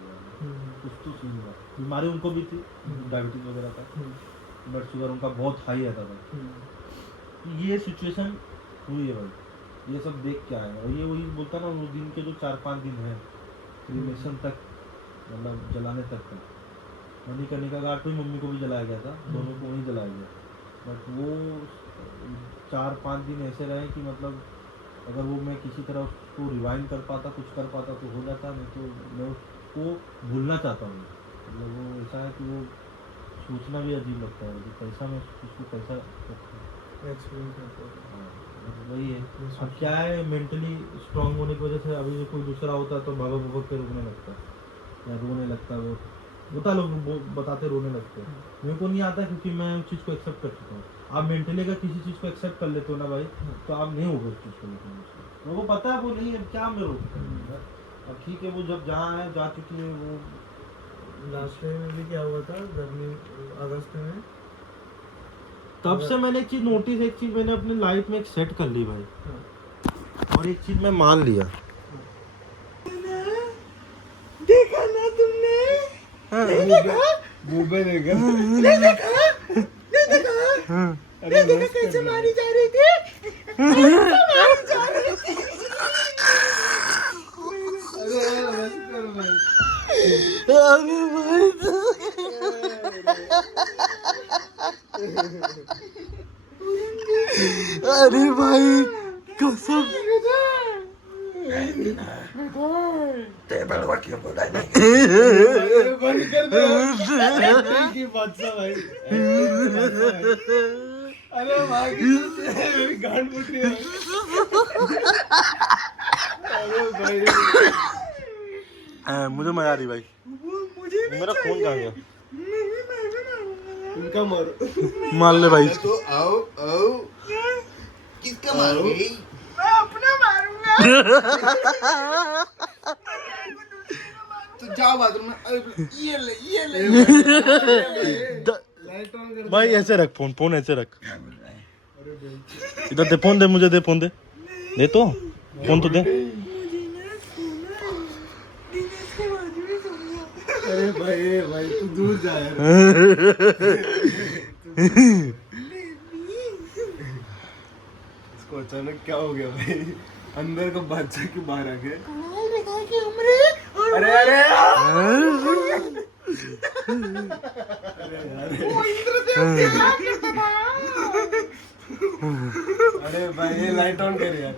कुछ तो सीन हुआ। बीमारी उनको भी थी, डायबिटीज वगैरह का, ब्लड शुगर उनका बहुत हाई रहता था। ये सिचुएशन हुई है भाई, ये सब देख के आए। और ये वही बोलता ना, वो दिन के जो 4-5 दिन है क्रीमेशन तक, मतलब जलाने तक का, मणिकर्णिका घाट पे मम्मी को भी जलाया गया था, दोनों को वहीं जलाया गया। बट वो 4-5 दिन ऐसे रहे कि मतलब अगर वो मैं किसी तरह उसको रिवाइंड कर पाता, कुछ कर पाता तो हो जाता, नहीं तो मैं उसको भूलना चाहता हूँ। मतलब वो ऐसा है कि वो सोचना भी अजीब लगता है कि कैसा मैं उसको कैसा वही है। अब क्या है, मेंटली स्ट्रांग होने की वजह से अभी कोई दूसरा होता तो भागा भुगत के रोकने लगता या रोने लगता, वो होता, लोग बताते रोने लगते हैं। मेरे को नहीं आता क्योंकि मैं उस चीज़ को एक्सेप्ट कर चुका हूँ। आप मेंटली अगर किसी चीज़ को एक्सेप्ट कर लेते हो ना भाई, तो आप नहीं होगे उस चीज़ को लेकर। मेरे को पता है वो नहीं है, क्या मैं रोक। अब ठीक है, वो जब जहाँ है जा चुकी है। वो लास्ट टाइम में भी क्या हुआ था, गर्मी अगस्त में, तब से मैंने एक चीज नोटिस, एक चीज मैंने अपनी लाइफ में एक सेट कर ली भाई, और एक चीज मैं मान लिया। देखा ना तुमने? नहीं देखा? बूबे देखा? नहीं देखा? नहीं देखा? नहीं देखा कैसे मारी जा रही थी? मारी जा रही थी। अरे बस कर भाई। अरे भाई कसम, बंद कर दे की बादशाह भाई। अरे भाई मेरी गांड फूट रही है। अरे भाई मुझे मजा आ रही भाई। मेरा फोन कहाँ गया? इनका मारो, मान ले भाई। तो आओ आओ, किसका मारोगे? मैं अपना मारूंगा। तो जाओ बाथरूम में, ये ले लाइट ऑन कर भाई ऐसे रख फोन, फोन ऐसे रख, इधर दे फोन, दे मुझे, दे फोन, दे दे तो फोन तो दे। अरे भाई भाई तू दूर जा यार। इसको अचानक क्या हो गया भाई? अंदर का बादशाह क्यों बाहर आ गया? अरे अरे अरे भाई ये लाइट ऑन कर यार।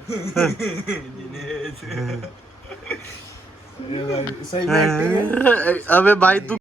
अरे भाई सही में एक्टिंग है। अबे भाई तू